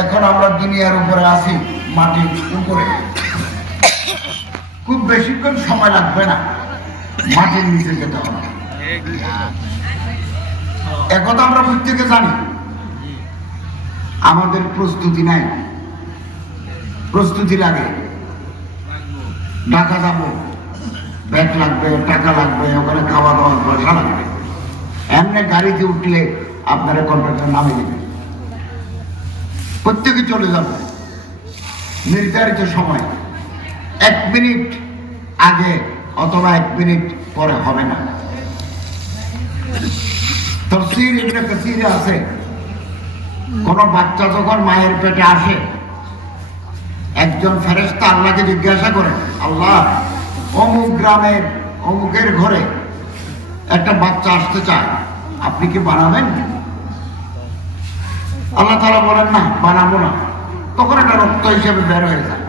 এখন আমরা দুনিয়ার উপরে আছি, মাটির উপরে। খুব বেশিক্ষণ সময় লাগবে না, মাটির নিচে যেতে হবে। একথা আমরা প্রত্যেকে জানি, আমাদের প্রস্তুতি নাই। প্রস্তুতি লাগে, ঢাকা যাবো, ব্যাগ লাগবে, টাকা লাগবে, ওখানে খাওয়া দাওয়া পয়সা লাগবে। এমনি গাড়িতে উঠলে আপনারা কন্ট্রাক্টর নামে দেবে, প্রত্যেকে চলে যাবে নির্ধারিত সময়। 1 মিনিট আগে অথবা 1 মিনিট পরে হবে না। তাফসীর ইবনে কাসীরে আছে, কোন বাচ্চা যখন মায়ের পেটে আসে, একজন ফেরেশতা আল্লাহকে জিজ্ঞাসা করে, আল্লাহ, অমুক গ্রামের অমুকের ঘরে একটা বাচ্চা আসতে চায়, আপনি কি বানাবেন? আল্লাহ তাআলা বলেন, না, বানাবো না। তখন এটা রক্ত হিসেবে বের হয়ে যায়।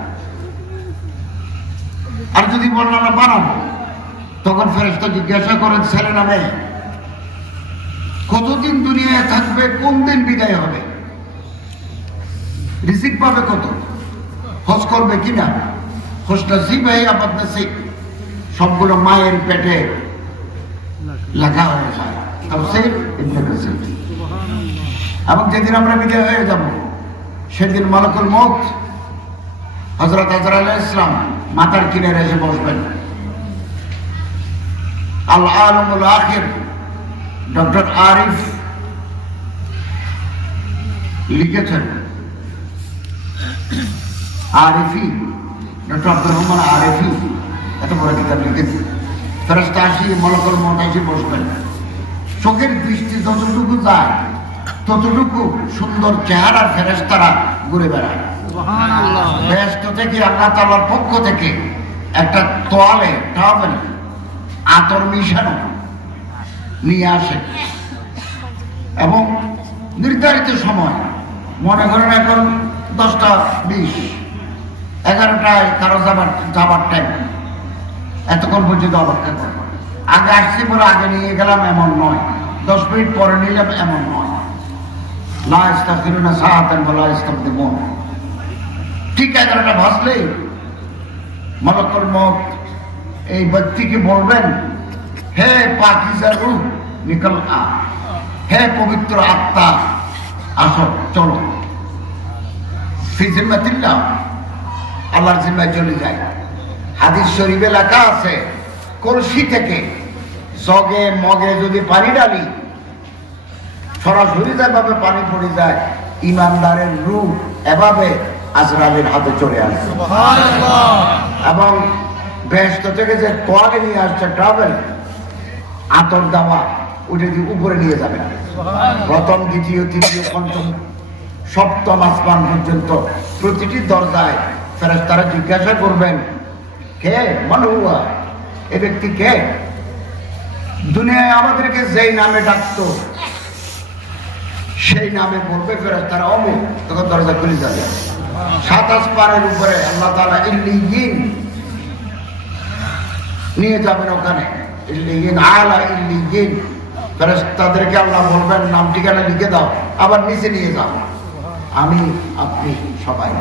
আর যদি বলল না বানাবো, তখন ফেরেশতা জিজ্ঞাসা করেন, ছেলে না মেয়ে, কতদিন দুনিয়ায় থাকবে, কোন দিন বিদায় হবে, রিজিক পাবে কত, হজ করবে কিনা, খুশনসিব হয়ে আবাদ নসিব, সবগুলো মায়ের পেটে লেখা হয়ে যায়। তাফসীর ইবনে কাসীর। এবং যেদিন আমরা বিদায় হয়ে যাব, সেদিন মালাকুল মউত হযরত আজরাইল আলাইহিস সালাম মাথার কিনারে এসে বসবেন। আল আলমুল আখির ডক্টর আরিফ লিখেছেন, আরিফি, ডক্টর আব্দুর রহমান আরিফি এত বড় কিতাব লিখেছে। ফেরেশতা আসি মালাকুল মউত এসে বসবেন। চোখের দৃষ্টি যতটুকু যায়, ততটুকু সুন্দর চেহারার ফেরেশতারা ঘুরে বেড়ায়। বেহেশত থেকে আল্লাহ তাআলার পক্ষ থেকে একটা তোয়ালে, টাওয়েল, আতর মিশানো নিয়ে আসে। এবং নির্ধারিত সময়, মনে করেন এখন 10:20, 11টায় কারো যাবার টাইম, এতক্ষণ পর্যন্ত অপেক্ষা করবো। আগে আসছি বলে আগে নিয়ে গেলাম এমন নয়, 10 মিনিট পরে নিলাম এমন নয়। লা ইস্তাগফিরুনা সাআতান ওয়া লা ইস্তাগদিমুন। ঠিক 11টা বাজলেই মালাকুল মউত এই ব্যক্তিকে বলবেন, হে পাকিজা রূহ নিকল আ, হে পবিত্র আত্মা, আসো, চলো। ফি জিম্মাতিল্লাহ, আল্লাহর জিম্মায় চলে যায়। হাদিস শরীফে লেখা আছে, কলসি থেকে জগে মগে যদি পানি ডালি, সরাসরি যেভাবে পানি পড়ে যায়, ইমানদারের রূহ এভাবে আজরাইলের হাতে চলে আসে। সুবহানাল্লাহ। এবং বেহেশত থেকে যে তোয়ালে নিয়ে আসছে, ট্রাভেল, আতর দেওয়া, ওটা দিয়ে উপরে নিয়ে যাবে। প্রথম, দ্বিতীয়, তৃতীয়, পঞ্চম, সপ্তম আসমান পর্যন্ত প্রতিটি দরজায় ফেরেশতারা জিজ্ঞাসা করবেন, কে, মান হুয়া, এ ব্যক্তি কে? দুনিয়ায় আমাদেরকে যেই নামে ডাকতো সেই নামে বলবে ফেরেশতারা, অমুক, তখন দরজা খুলে যাবে। 7 আসমানের উপরে আল্লাহ তাআলা ইল্লিয়িন নিয়ে যাবেন। ওখানে ইল্লিয়িন, আলা ইল্লিয়িন, ফেরেশতাদেরকে আল্লাহ বলবেন, নাম ঠিকানা লিখে দাও, আবার নিচে নিয়ে যাও, আমি আপনি সবাই।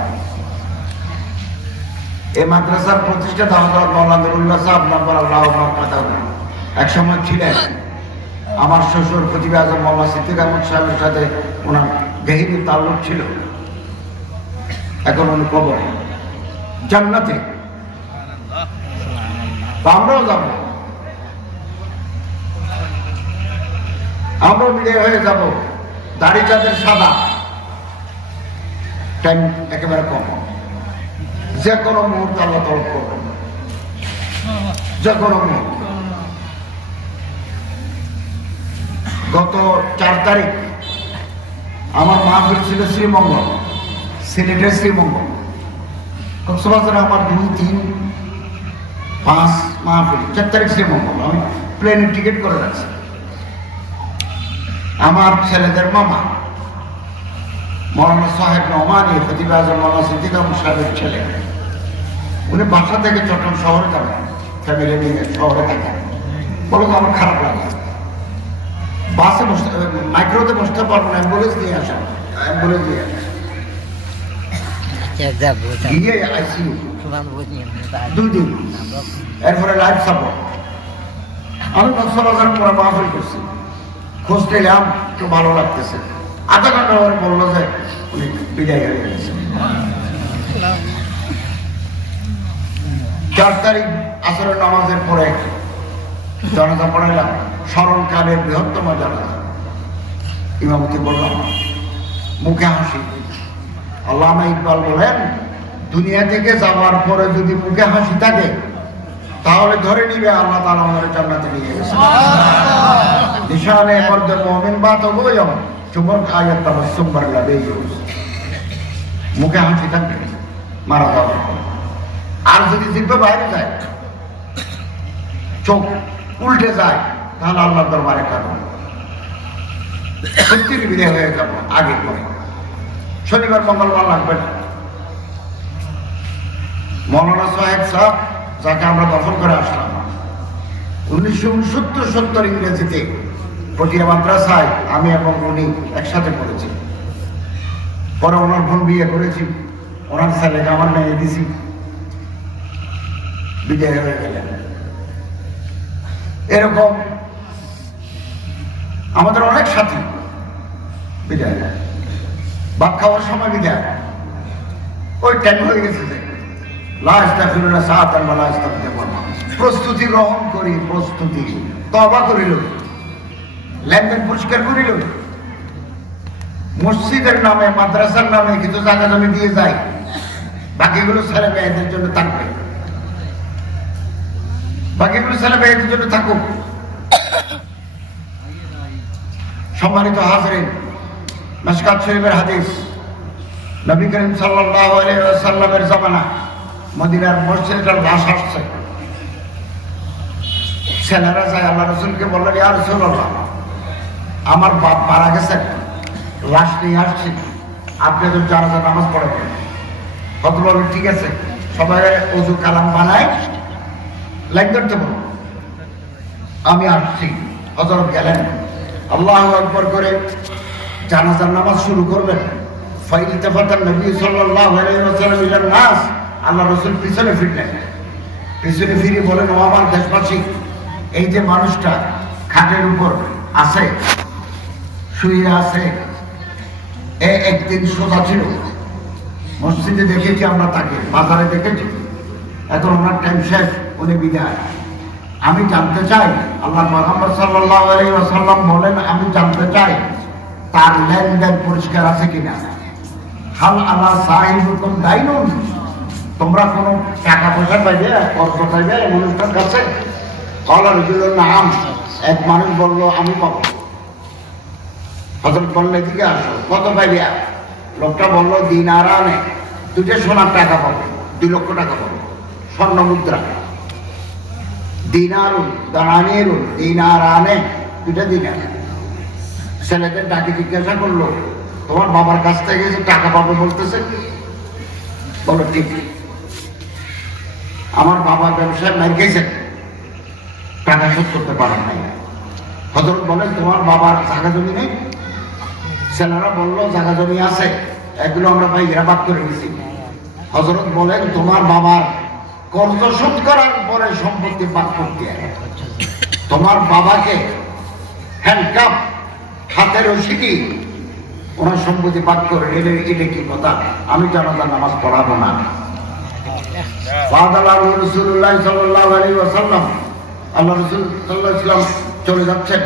এই মাদ্রাসার প্রতিষ্ঠাতা হযরত মাওলানা নুরুল্লাহ সাহেব নাম্বার আল্লাহু বারাকাতুহু এক সময় ছিলেন। আমার শ্বশুর খতিব আজম মাওলানা সিদ্দিক আহমদ সাহেবের সাথে ওনার গহীন তাল্লুক ছিল। এখন উনি কবরে, জান্নাতে। আমরাও যাব, আমরাও বিদায় হয়ে যাব। দাড়ি যাদের সাদা, টাইম একেবারে কম, যে কোনো মুহূর্তে আল্লাহ তলব করবেন, যে কোনো মুহূর্তে। গত 4 তারিখ আমার মাহফিল ছিল শ্রীমঙ্গল, সিলেটের শ্রীমঙ্গল। কক্সবাজারে আমার 2, 3, 5 মাহফিল। 4 তারিখ শ্রীমঙ্গল। আমি প্লেনের টিকিট করে রাখছি। আমার ছেলেদের মামা মৌলানা সাহেব নোমানী, খতিব আজম মাওলানা সিদ্দিক আহমদ সাহেবের ছেলে, উনি বাসা থেকে চট্টগ্রাম শহরে যাবেন, ফ্যামিলি নিয়ে শহরে থাকেন। বলো তো আমার খারাপ লাগে, বাসে বসতে, মাইক্রোতে বসতে পারবো না, অ্যাম্বুলেন্স নিয়ে আসেন, অ্যাম্বুলেন্স নিয়ে আসেন। গিয়ে আইসিইউ 2 দিন, এরপরে লাইফ সাপোর্ট। আমি কক্সবাজার পরে মাহফিল করছি, খোঁজ নিলাম, একটু ভালো লাগতেছে। আধা ঘন্টা পরে বললো যে উনি বিদায় হয়ে গেছে। 4 তারিখ আসরের নামাজের পরে জানাজা পড়াইলাম, স্মরণকালের বৃহত্তম জানাজা। ইমামতি বললাম, মুখে হাসি। আল্লামা ইকবাল বলেন, দুনিয়া থেকে যাওয়ার পরে যদি মুখে হাসি থাকে তাহলে ধরে নিবে আল্লাহ তাআলা আমাদের জান্নাতে নিয়ে গেছে। নিশানে মর্দ মুমিন বাত গোয়ম চুমর আয়াত তাবাসসুম বারলা বেজুস। মুখে হাসি থাকে মারা যাওয়ার পর। আর যদি জিহ্বা বাইরে যায়, চোখ উল্টে যায়, তাহলে আল্লাহর দরবারে কাঁদো, সত্যির বিদায় হয়ে যাবো আগে পরে। শনিবার মঙ্গলবার লাগবে না। মৌলানা সাহেব সাহেব, যাকে আমরা দখল করে আসলাম 1969-70 ইংরেজিতে পটিয়া মাদ্রাসায় আমি এবং উনি একসাথে পড়েছি। পরে ওনার বোন বিয়ে করেছি, ওনার ছেলেকে আমার মেয়ে দিছি, বিদায় হয়ে গেলেন। এরকম আমাদের অনেক সাথী বিদায়, ভাত খাওয়ার সময় বিদায়। ওই টাইম হয়ে গেছে যে প্রস্তুতি গ্রহণ করি, প্রস্তুতি তওবা করিল, লেনদেন পরিষ্কার করিল। মসজিদের নামে মাদ্রাসার নামে কিছু জায়গা জমি দিয়ে যায়, বাকিগুলো ছেলে মেয়েদের জন্য থাকবে, বাকিগুলো ছেলে মেয়েদের জন্য থাকুক। সম্মানিত হাজরিন, মিশকাত শরীফের হাদিস, নবী করিম সাল্লাল্লাহু আলাইহি ওয়াসাল্লামের জামানা মদিনার মসজিদের লাশ আসছে। ছেলেরা যায় আল্লাহ রাসূলকে বলল, ইয়া রাসূলুল্লাহ, আমার বাপ মারা গেছে, লাশ নিয়ে আসছি, আপনি তো জানাজা নামাজ পড়াবেন। হযরত বলেন, ঠিক আছে, সবাই ওযু কালাম বানায় লাইন ধরতে বলো, আমি আসছি। হযরত গেলেন, আল্লাহু আকবার করে জানাজার নামাজ শুরু করবেন। ফাইলতাফাতান নবী সাল্লাল্লাহু আলাইহি ওয়াসাল্লাম ইলান নাস, আল্লাহ রাসূল পিছনে ফিরলেন। পিছনে ফিরে বলেন, ও আমার দেশবাসী, এই যে মানুষটা খাটের উপর আছে, শুয়ে আছে, একদিন সোজা ছিল, মসজিদে দেখেছি আমরা তাকে, বাজারে দেখেছি, এখন ওনার টাইম শেষ, উনি বিদায়। আমি জানতে চাই, আল্লাহ মুহাম্মদ সাল্লাল্লাহু আলাইহি ওয়াসাল্লাম বলেন, আমি জানতে চাই তার লেনদেন পরিষ্কার আছে কিনা। হাল আলা সাহিবুকুম দাইনুন, তোমরা কোনো টাকা পয়সা পাইবে, কর্জ পাইবে মানুষটার কাছে? ক্বালা রাজুলুন নাআম, এক মানুষ বললো, আমি পাবো। হযরত বললেন, এদিকে আসো, কত পাইবে? লোকটা বললো, দিনারানে, 2টা সোনার টাকা পাবো, 2 লক্ষ টাকা পাবো, স্বর্ণ মুদ্রা। দিনারুন দানানিরুন, দিনারানে, 2টা দিনার। ছেলেদের ডাকে জিজ্ঞাসা করলো, তোমার বাবার কাছ থেকে যে টাকা পাবে বলতেছে? বলো, ঠিক, আমার বাবা ব্যবসায় মার গেছেন, টাকা শোধ করতে পারেন নাই। হযরত বলেন, তোমার বাবার জায়গা জমি নেই? ছেলেরা বললো, জায়গা জমি আছে, এগুলো আমরা ভাইয়েরা ভাগ করে নিয়েছি। হযরত বলেন, তোমার বাবার কর্জ শোধ করার পরে সম্পত্তি ভাগ করতে হয়। তোমার বাবাকে হ্যান্ডকাপ, হাতে রশি দিয়ে ওনার সম্পত্তি ভাগ করে নিলে, এটা কি কথা? আমি জানাজার নামাজ পড়াবো না। রাসূলুল্লাহ সাল্লাল্লাহু আলাইহি ওয়াসাল্লাম, আল্লাহ রাসূল সাল্লাল্লাহু আলাইহি ওয়াসাল্লাম চলে যাচ্ছেন,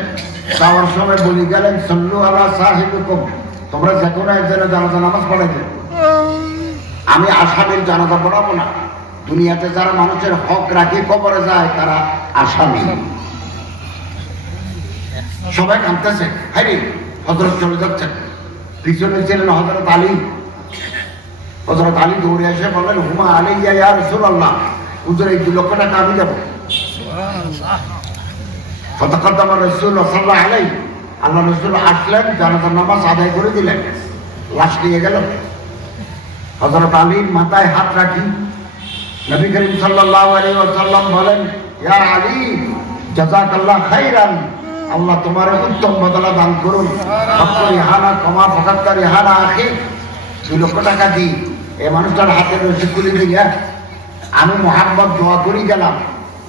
যাওয়ার সময় বলি গেলেন, সাল্লু আলা সাহিবিকুম, তোমরা যে কোনো একজনের জানাজা নামাজ পড়াইবে। আমি আসামির জানাজা পড়াবো না। দুনিয়াতে যারা মানুষের হক রাখি কবরে যায়, তারা আসামি। সবাই কাঁদতেছে, হ্যাঁ, হযরত চলে যাচ্ছেন। পিছনে ছিলেন হযরত আলী। হযরত আলী দৌড়ে এসে বললেন, হুমা আলাইয়া ইয়া রাসূলুল্লাহ, হুজুর, এই 2 লক্ষ টাকা আমি দেব। ফাতাকাদ্দামা রাসূলুল্লাহ সাল্লাল্লাহু আলাইহি, আল্লাহ রাসূল আসলেন, জানাজার নামাজ আদায় করে দিলেন, লাশ নিয়ে গেল। হযরত আলীর মাথায় হাত রাখি নবী করিম সাল্লাল্লাহু আলাইহি ওয়াসাল্লাম বলেন, ইয়া আলী, জাযাকাল্লাহ খাইরান, আল্লাহ তোমার উত্তম বদলা দান করুন। ফাকাত ইহানা কমা ফাকাত ইহানা আখি, 2 লক্ষ টাকা দিই, এই মানুষটার হাতে রশি খুলে দিয়া আমি মোহাম্মদ দোয়া করি গেলাম,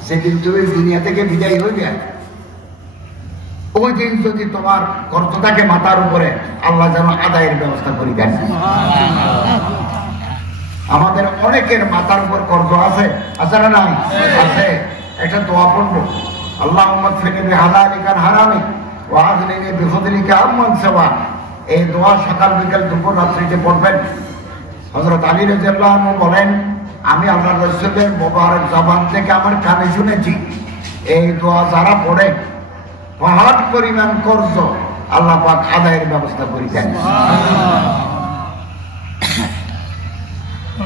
সেদিন তুমি দুনিয়া থেকে বিদায় হইবে, ওই দিন যদি তোমার কর্ত থাকে মাথার উপরে, আল্লাহ যেন আদায়ের ব্যবস্থা করে দেন। আমাদের অনেকের মাথার উপর কর্জ আছে, আছে না নাই? আছে। একটা দোয়া পড়বো, আল্লাহুম্মা কফিনি বিহালালিকাল হারামি ওয়া আগনিনি বিফদলিকা আম্মান সিওয়া। এই দোয়া সকাল বিকাল দুপুর রাত্রিতে পড়বেন। হযরত আলী রাদিয়াল্লাহু আনহু বলেন, আমি আল্লাহর রাসূলের মোবারক জবান থেকে আমার কানে শুনেছি, এই দোয়া যারা পড়ে পাহাড় পরিমাণ কর্জ আল্লাহ পাক আদায়ের ব্যবস্থা করে দেন।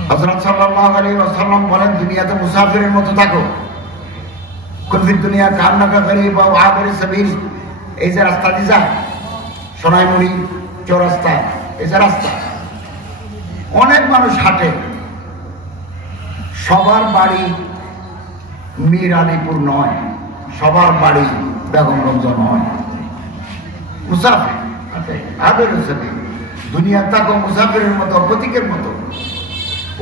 হযরত সাল্লাল্লাহু আলাইহি ওয়াসাল্লাম বলেন, দুনিয়াতে মুসাফিরের মতো থাকো, কুন ফিদ দুনিয়া কান্নাকা গরীব ওয়া আবির সাবিল। এই যে রাস্তা দিয়ে যায় সোনাইমুড়ি চৌরাস্তা, এই যে রাস্তা অনেক মানুষ হাঁটে, সবার বাড়ি মীর আলীপুর নয়, সবার বাড়ি বেগমগঞ্জ নয়। মুসাফির আছে, আবির সাবিল। দুনিয়া থাকো মুসাফিরের মতো, প্রতীকের মতো।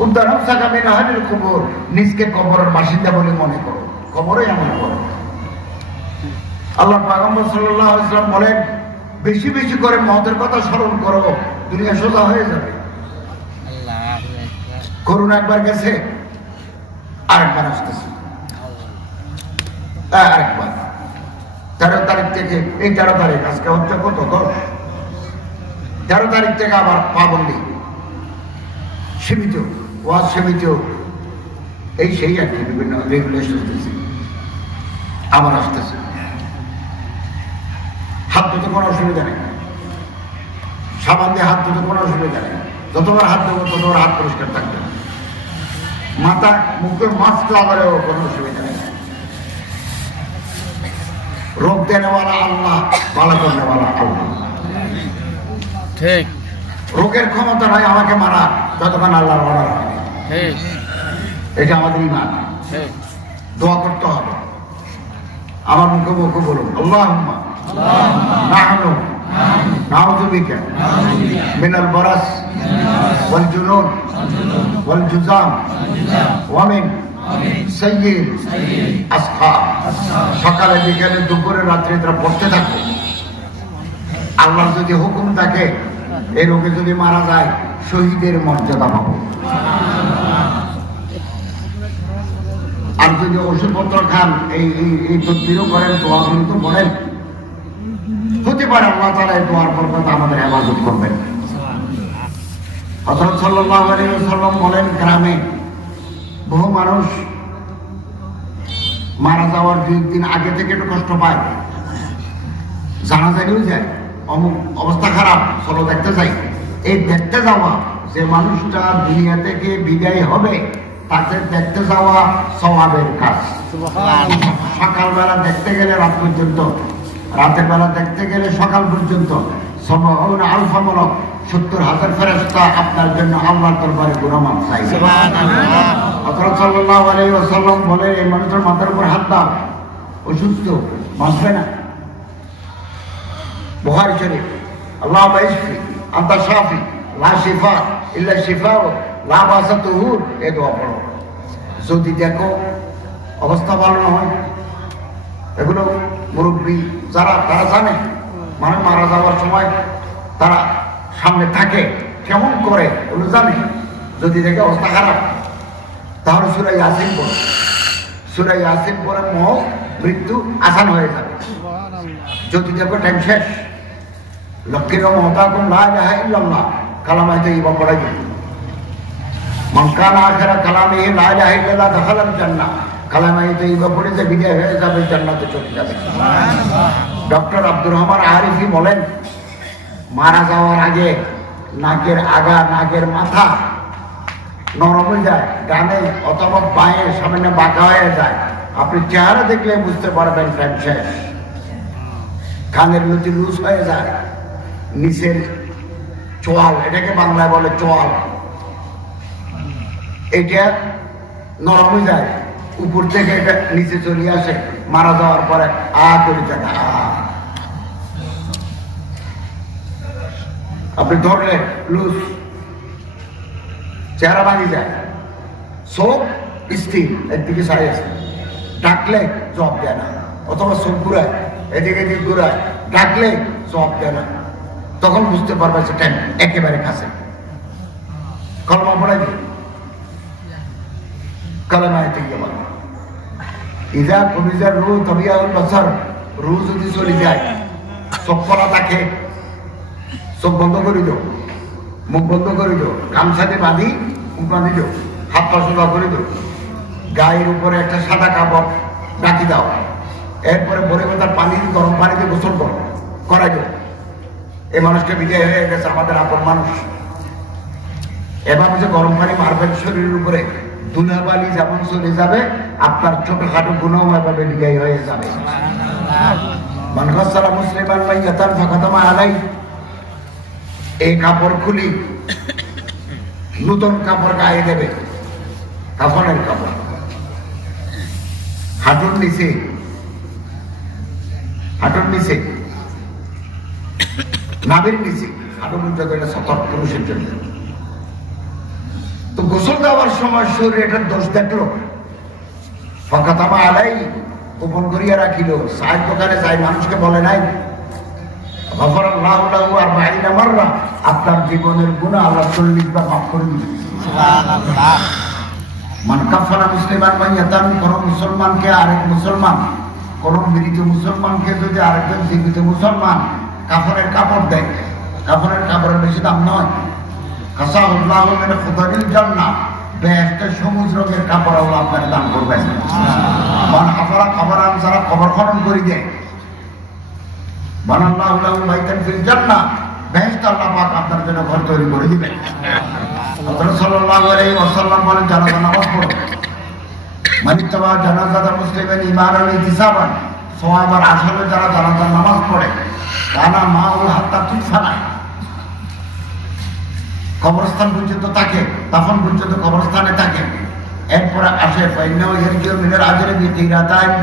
উদ্ধারণ সাকামে না হাজির কবর, নিজকে কবরের বাসিন্দা বলে মনে করো, কবরে এমন করো। আল্লাহ পয়গম্বর সাল্লাল্লাহু আলাইহি ওয়াসাল্লাম বলেন, বেশি বেশি করে মওতের কথা স্মরণ করো, দুনিয়া সোজা হয়ে যাবে। করোনা একবার গেছে, আরেকবার আসতেছে, আরেকবার 13 তারিখ থেকে, এই 13 তারিখ, আজকে হচ্ছে কত, 10, 13 তারিখ থেকে আবার পাবন্দি সীমিত, ওয়াজ সীমিত, এই সেই আর কি বিভিন্ন রেগুলেশন আসতেছে, আবার আসতেছে। হাত ধুতে কোনো অসুবিধা নেই, সাবান দিয়ে হাত ধুতে কোনো অসুবিধা নেই, যতবার হাত দেবো ততবার হাত পরিষ্কার থাকবে। মাথা মুখে মাস্ক লাগালেও কোনো অসুবিধা নেই। রোগ দেনেওয়ালা আল্লাহ, ভালো করনেওয়ালা আল্লাহ। ঠিক। রোগের ক্ষমতা নয় আমাকে মারা, যতক্ষণ আল্লাহর অর্ডার হয়। এটা আমাদের ঈমান। দোয়া করতে হবে। আমার মুখে মুখে বলুন, আল্লাহুম্মা নাহনু নাউযু বিকা মিনাল বারাস ওয়াল জুনুন ওয়াল জুযাম ওয়া মিন সাইয়্যিল আসকাম। সকালে বিকালে দুপুরে রাত্রে এটা পড়তে থাকো। আল্লাহর যদি হুকুম থাকে, এই রোগে যদি মারা যায়, শহীদের মর্যাদা পাবো। আর যদি ওষুধপত্র খান, এই তদবিরও করেন, দোয়া কিন্তু বলেন, হতে পারে আল্লাহ তাআলা এই দোয়ার বরকত আমাদের হেফাজত করবেন। হযরত সাল্লাল্লাহু আলাইহি ওয়াসাল্লাম বলেন, গ্রামে বহু মানুষ মারা যাওয়ার 2 দিন আগে থেকে একটু কষ্ট পায়, জানাজানিও যায়, অমুক অবস্থা খারাপ, চলো দেখতে যাই। এই দেখতে যাওয়া, যে মানুষটা দুনিয়া থেকে বিদায় হবে, তাকে দেখতে যাওয়া সওয়াবের কাজ। সকালবেলা দেখতে গেলে রাত পর্যন্ত, রাতের বেলা দেখতে গেলে সকাল পর্যন্ত, 70,000 ফেরেশতা আপনার জন্য আল্লাহর দরবারে গুনাহ মাফ চাইবে। হযরত সাল্লাল্লাহু আলাইহি ওয়াসাল্লাম বলে, এই মানুষের মাথার উপর হাত দাও, অসুস্থ, বাঁচবে না। বুখারী শরীফ, আল্লাহুম্মা ইশফি আনতা শাফি লা শিফা ইল্লা শিফাউ লা বাসা তুহুর, এই দোয়া পড়ো। যদি দেখো অবস্থা ভালো না হয়, এগুলো মুরব্বী যারা, তারা জানে, মানে মারা যাওয়ার সময় তারা সামনে থাকে, কেমন করে ওগুলো জানে। যদি দেখে অবস্থা খারাপ, তাহলে সূরা ইয়াসিন পড়ো। সূরা ইয়াসিন পড়ে মৃত্যু আসান হয়ে যাবে। যদি দেখো টাইম শেষ, লক্ষ্মীর মহতাকুম লা ইলাহা ইল্লাল্লাহ, কালামায়ে তাইয়্যিবা পড়াই দিই। মান কানা আখিরা কালামিহি লা ইলাহা ইল্লাল্লাহ দাখালাল জান্নাহ, কালামায়ে তাইয়্যিবা পড়ে যে বিদায় হয়ে যাবে, জান্নাতে চলে যাবে। ডক্টর আব্দুর রহমান আরিফি বলেন, মারা যাওয়ার আগে নাকের আগা, নাকের মাথা নরম হয়ে যায়, ডানে অথবা বাঁয়ে সামান্য বাঁকা হয়ে যায়। আপনি চেহারা দেখলে বুঝতে পারবেন টাইম শেষ। কানের লতি লুজ হয়ে যায়, নিচের চোয়াল, এটাকে বাংলায় বলে চোয়াল, এটা নরম হয়ে যায়, উপর থেকে এটা নিচে চলে আসে। মারা যাওয়ার পরে করে থাকে, আপনি ধরলে লুজ, চেহারা ভাঙি যায়, চোখ স্থির একদিকে সাই আছে, ডাকলে জবাব দেয় না, অথবা চোখ ঘুরায় এদিকে এদিকে ঘুরায়, ডাকলে জবাব দেয় না। তখন বুঝতে পারবে যে টাইম একেবারে কাছে। কলমা পড়াই দিই, কলমায় থেকে বল ইদা কবিজার রু তবিয়াউল বছর, রু যদি চলে যায়, চোখ পড়া থাকে, চোখ বন্ধ করে দাও, মুখ বন্ধ করে দাও, গামছাতে বাঁধি মুখ বাঁধি দাও, হাত পা সোজা করে দাও, গায়ের উপরে একটা সাদা কাপড় রাখি দাও, এরপরে ভরে তার পানি গরম পানিতে গোসল করো, করাই দাও। এই মানুষটা বিজয় হয়ে গেছে, আমাদের আপন মানুষ। এবার যে গরম পানি মারবেন শরীরের উপরে, ধুলাবালি যেমন চলে যাবে, আপনার ছোটখাটো গুণও এভাবে বিজয় হয়ে যাবে। মানহাসারা মুসলিমান মাইয়াতান ফাকাতামা আলাই, এই কাপড় খুলি নতুন কাপড় গায়ে দেবে, কাফনের কাপড়, হাঁটুর নিচে, হাঁটুর নিচে, নাভির নিচে, হাঁটুর নিচে এটা সতর্ক পুরুষের জন্য। তো গোসল দেওয়ার সময় শরীরে এটার দোষ দেখলো, ফাকাতামা আলাই, গোপন করিয়া রাখিল, চায়ের দোকানে যাই মানুষকে বলে নাই, আপনার জীবনের গুনাহ আল্লাহ 40 বার মাফ করে দিবে। মান কাফারা মুসলিমান মাইয়াতান, কোন মুসলমানকে আরেক মুসলমান, কোন মৃত মুসলমানকে যদি আরেকজন জীবিত মুসলমান কাফনের কাপড় দেয়, কাফনের কাপড়ের বেশি দাম নয়, কাসাহুল্লাহু মিন খুদারিল জান্নাহ, বেহেশতের সবুজ রঙের কাপড় আল্লাহ আপনাকে দান করবেন। মান হাফারা কবরান, যারা কবর খনন করে দেয়, বানাল্লাহু লাহু বাইতান ফিল জান্নাহ, বেহেশতে আল্লাহ পাক আপনার জন্য ঘর তৈরি করে দিবেন। হযরত সাল্লাল্লাহু আলাইহি ওয়াসাল্লাম বলেন, জানাজা নামাজ পড়ো, মানিত্তাবা জানাজাতাল মুসলিমিন ঈমানান ওয়া ইহতিসাবান, সওয়াব আর আসলে যারা জানাজা নামাজ পড়ে, কানা মাউল হাত্তা তুফানা, কবরস্থান পর্যন্ত থাকে, দাফন পর্যন্ত কবরস্থানে থাকে, এরপরে আসে ফাইন্নাহু ইয়ারজিউ মিনাল আজরি বিকিরাতাইন,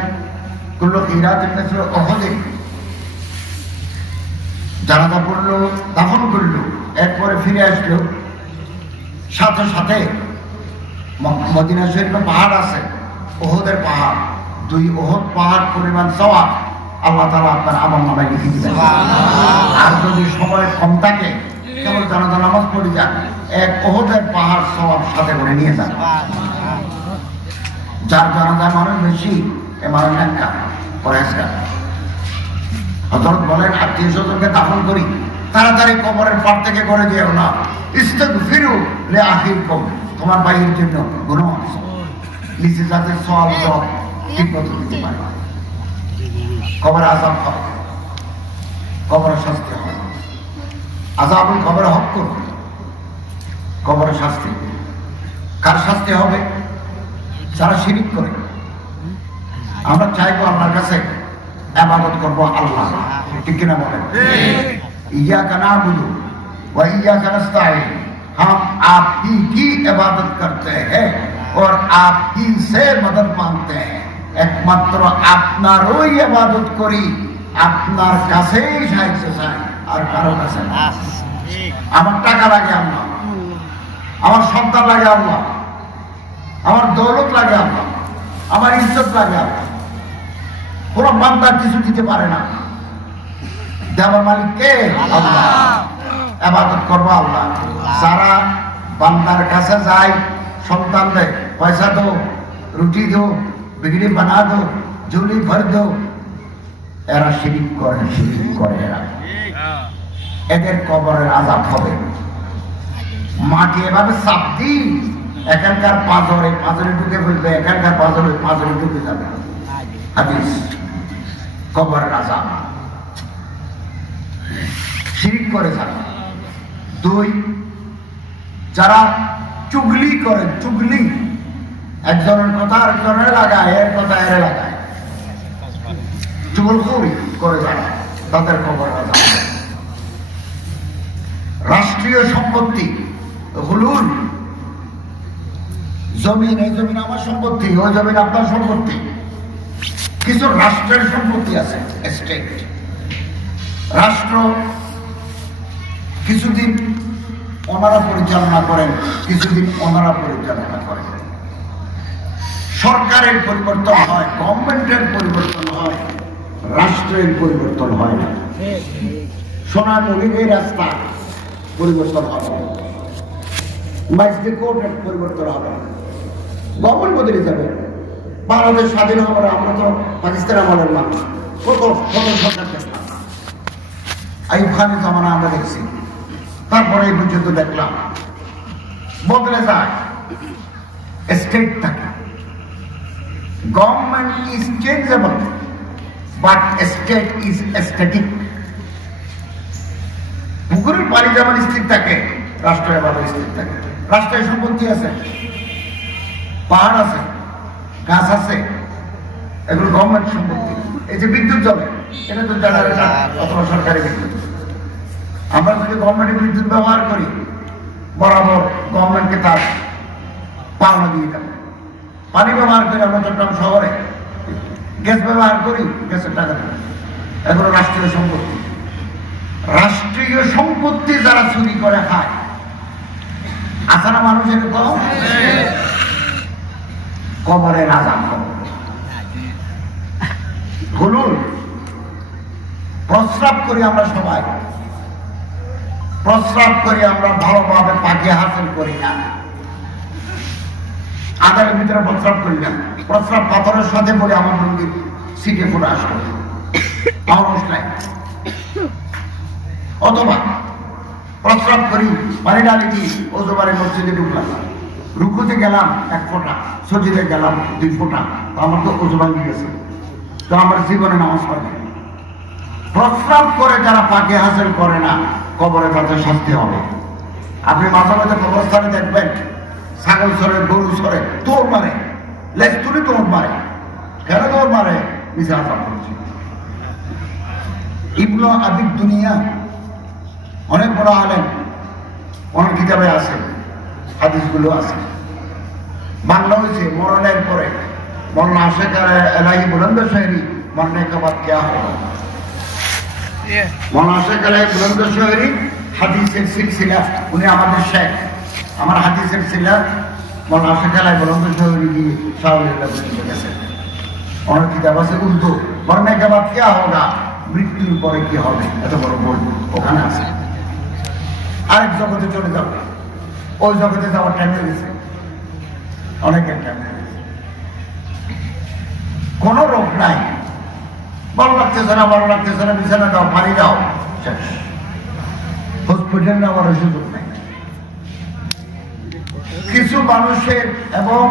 কুল্লু কিরাতিন মিসলু উহুদিন, জানাজা পড়লো, দাফন করলো, এরপরে ফিরে আসলো, সাথে সাথে মদিনা শরীফে পাহাড় আছে, উহুদের পাহাড়, 2 উহুদ পাহাড় পরিমাণ সওয়াব আল্লাহ তাআলা আপনার আমলনামায় লিখে দিবেন। আর যদি সময় কম থাকে, কেবল জানাজা নামাজ পড়ে যান, 1 উহুদের পাহাড় সওয়াব সাথে করে নিয়ে যান। যার জানাজায় মানুষ বেশি, এ মানুষ নেককার, পরেজগার। হযরত বলেন, আত্মীয় স্বজনকে দাফন করি, তাড়াতাড়ি কবরের পার থেকে করে দিও না, ইস্তাগফিরু লিআখিকুম, তোমার ভাইয়ের জন্য গুনাহ নিচে যাতে সওয়াব ঠিক মতো দিতে পারে। কবরে আযাব হবে, কবরে শাস্তি হবে, আযাবুল কবরে হক করবে, কবরে শাস্তি। কার শাস্তি হবে? যারা শিরিক করে। আমরা চাইবো আপনার কাছে ইবাদত করবো আল্লাহ, ঠিক কিনা বলেন? इय्याका नअबुदु व इय्याका नस्ताईन, हम आप ही की इबादत करते हैं और आप ही से मदद मांगते हैं। একমাত্র আপনারই ইবাদত করি, আপনার কাছেই সাহায্য চাই, আর কারো কাছে না। আমার টাকা লাগে আল্লাহ, আমার সন্তান লাগে আল্লাহ, আমার দৌলত লাগে আল্লাহ, আমার ইজ্জত লাগে আল্লাহ। কোন বান্দা কিছু দিতে পারে না, দেওয়ার মালিক কে? আল্লাহ। ইবাদত করবো আল্লাহ। যারা বান্দার কাছে যায়, সন্তান দেয়, পয়সা দো, রুটি দো, বিগড়ি বানা দো, ঝুলি ভর দো, এরা শিরিক করে, শিরিক করে এরা। এদের কবরের আযাব হবে। মাটি এভাবে চাপ দিই, এখানকার পাঁজরে পাঁজরে ঢুকে ফেলবে, এখানকার পাঁজরে পাঁজরে ঢুকে যাবে। হাদিস, কবরের আযাব। শিরিক করে যারা। 2, যারা চুগলি করে, চুগলি, একজনের কথা আরেকজনের লাগায়, এর কথা এর লাগায়, চুগলখড়ি করে যারা, তাদের কবর আযাব। রাষ্ট্রীয় সম্পত্তি, হুলুল, জমিন, এই জমিন আমার সম্পত্তি, ওই জমিন আপনার সম্পত্তি। কিছু রাষ্ট্রের সম্পত্তি আছে, স্টেট রাষ্ট্র। কিছুদিন ওনারা পরিচালনা করেন, কিছুদিন ওনারা পরিচালনা করেন। সরকারের পরিবর্তন হয়, গভর্নমেন্টের পরিবর্তন হয়, রাষ্ট্রের পরিবর্তন হয় না। সোনামুড়ির এই রাস্তা পরিবর্তন হবে, কোর্টের পরিবর্তন হবে, গভর্নমেন্ট বদলে যাবে। বাংলাদেশ স্বাধীন হওয়ার আমরা তো পাকিস্তান আমলের মানুষ, কত কত সরকার দেখলাম, আইয়ুব খানের জামানা আমরা দেখছি, তারপরে এই পর্যন্ত দেখলাম বদলে যায় স্টেট থাকে। Government is changeable but state is static. পুকুরের পানি যেমন স্থির থাকে, রাষ্ট্র এভাবে স্থির থাকে। রাষ্ট্রের সম্পত্তি আছে, পাহাড় আছে, গাছ আছে, এগুলো গভর্নমেন্ট সম্পত্তি। এই যে বিদ্যুৎ জ্বলে, এটা তো জেনারেটর অথবা সরকারি বিদ্যুৎ। আমরা যদি গভর্নমেন্টের বিদ্যুৎ ব্যবহার করি, বরাবর গভর্নমেন্টকে তার পাওনা দিয়ে যাবে। পানি ব্যবহার করি আমরা চট্টগ্রাম শহরে, গ্যাস ব্যবহার করি, গ্যাসের টাকা দেবে। এগুলো রাষ্ট্রীয় সম্পত্তি। রাষ্ট্রীয় সম্পত্তি যারা চুরি করে খায়, আছে না মানুষ এরকম? কবরের আযাব হবে। বলুন, প্রস্রাব করি আমরা সবাই, প্রস্রাব করি আমরা ভালোভাবে পাকে হাসিল করি না। আদারের ভিতরে প্রস্রাব করি না, প্রস্রাব পাথরের সাথে পড়ে আমার রোগীর সিটে ফুটে আসলো, মানুষ নাই। অথবা প্রস্রাব করি, পানি ডালি দিই, ওজোবারে মসজিদে ঢুকলাম, রুকুতে গেলাম 1 ফোঁটা, সজিদে গেলাম 2 ফোঁটা, আমার তো ওজো ভাঙে গেছে, তো আমার জীবনে নামাজ পড়ে। প্রস্রাব করে যারা পাকে হাসিল করে না, কবরে তাদের শাস্তি হবে। আপনি মাঝে মাঝে কবরস্থানে দেখবেন ছাগল ছড়ে, গরু ছড়ে, তোর মারে, লেজ তুলি তোর মারে। কেন তোর মারে? নিচে আসাম করছে। ইবনে আবি দুনিয়া অনেক বড় আলেম, অনেক কিতাবে আছে, হাদিসগুলো আছে, বাংলা হয়েছে। মরণের পরে মরনা আশেকার এলাহি বুলন্দ শহরি মরনে কে বাদ क्या होगा। মরনা আশেকার বুলন্দ শহরি হাদিসের সিলসিলা, উনি আমাদের শেখ। আমার হাদিসের সিলসিলা মরনা আশেকার বুলন্দ শহরি কি শাহুল্লাহ বুঝতে গেছে। অনেক কিতাব আছে উর্দু, মরনে কে বাদ क्या होगा, মৃত্যুর পরে কি হবে, এত বড় বই ওখানে আছে। আরেক জগতে চলে যাবে, ওই জগতে যাওয়ার টাইম হয়ে গেছে, অনেকের টাইম হয়ে গেছে। কোনো রোগ নাই, ভালো লাগতেছে না, ভালো লাগতেছে না, বিছানা দাও, পানি দাও, শেষ। হসপিটাল নেওয়ার সুযোগ নেই। কিছু মানুষের এবং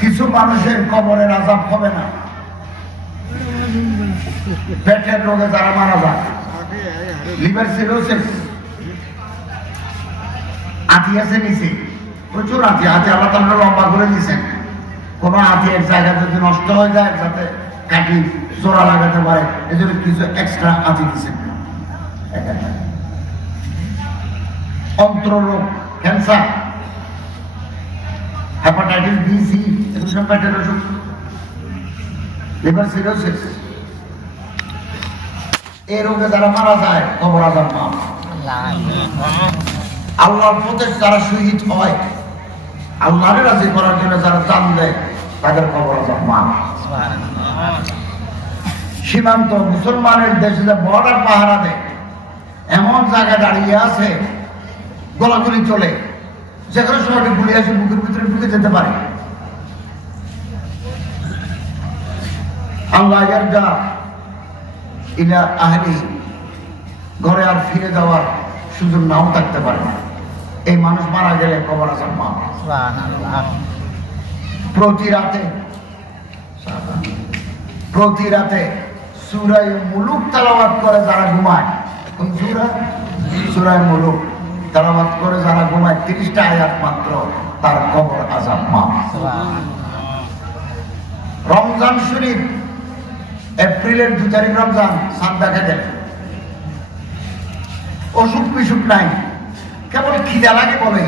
কিছু মানুষের কবরের আযাব হবে না। পেটের রোগে যারা মারা যায়, লিভার সিরোসিস, আতি আছে নিচে, প্রচুর আতি, আতি আল্লাহ তাআলা লম্বা করে দিয়েছেন। কোন আতির জায়গা যদি নষ্ট হয়ে যায়, যাতে কাটি জোড়া লাগাতে পারে, এই জন্য কিছু এক্সট্রা আতি দিয়েছেন। অন্ত্ররোগ, ক্যান্সার, হেপাটাইটিস বি, সি, এগুলো সব পেটের অসুখ। লিভার সিরোসিস, এই রোগে যারা মারা যায়, কবর আযাব মাফ। আল্লাহর পথে যারা শহীদ হয়, আল্লাহর রাজি করার জন্য যারা জান দেয়, তাদের কবর আযাব মাফ। সীমান্ত মুসলমানের দেশে যে বর্ডার পাহারা দেয়, এমন জায়গায় দাঁড়িয়ে আছে, গোলাগুলি চলে, যেখানে সময় গুলি আসে বুকের ভিতরে ঢুকে যেতে পারে। আল্লাহ ইয়ারজা ইলা আহলি, ঘরে আর ফিরে যাওয়ার সুযোগ নাও থাকতে পারে না। এই মানুষ মারা গেলে কবর আযাব মাফ। প্রতি রাতে সূরা মুলুক তেলাওয়াত করে যারা ঘুমায়, কোন সূরা? সূরা মুলুক তেলাওয়াত করে যারা ঘুমায়, 30টা আয়াত মাত্র, তার কবর আযাব মাফ। রমজান শরীফ, এপ্রিলের 2 তারিখ রমজান, চাঁদ দেখা যায়, অসুখ বিসুখ নাই, কেবল খিদা লাগে বলে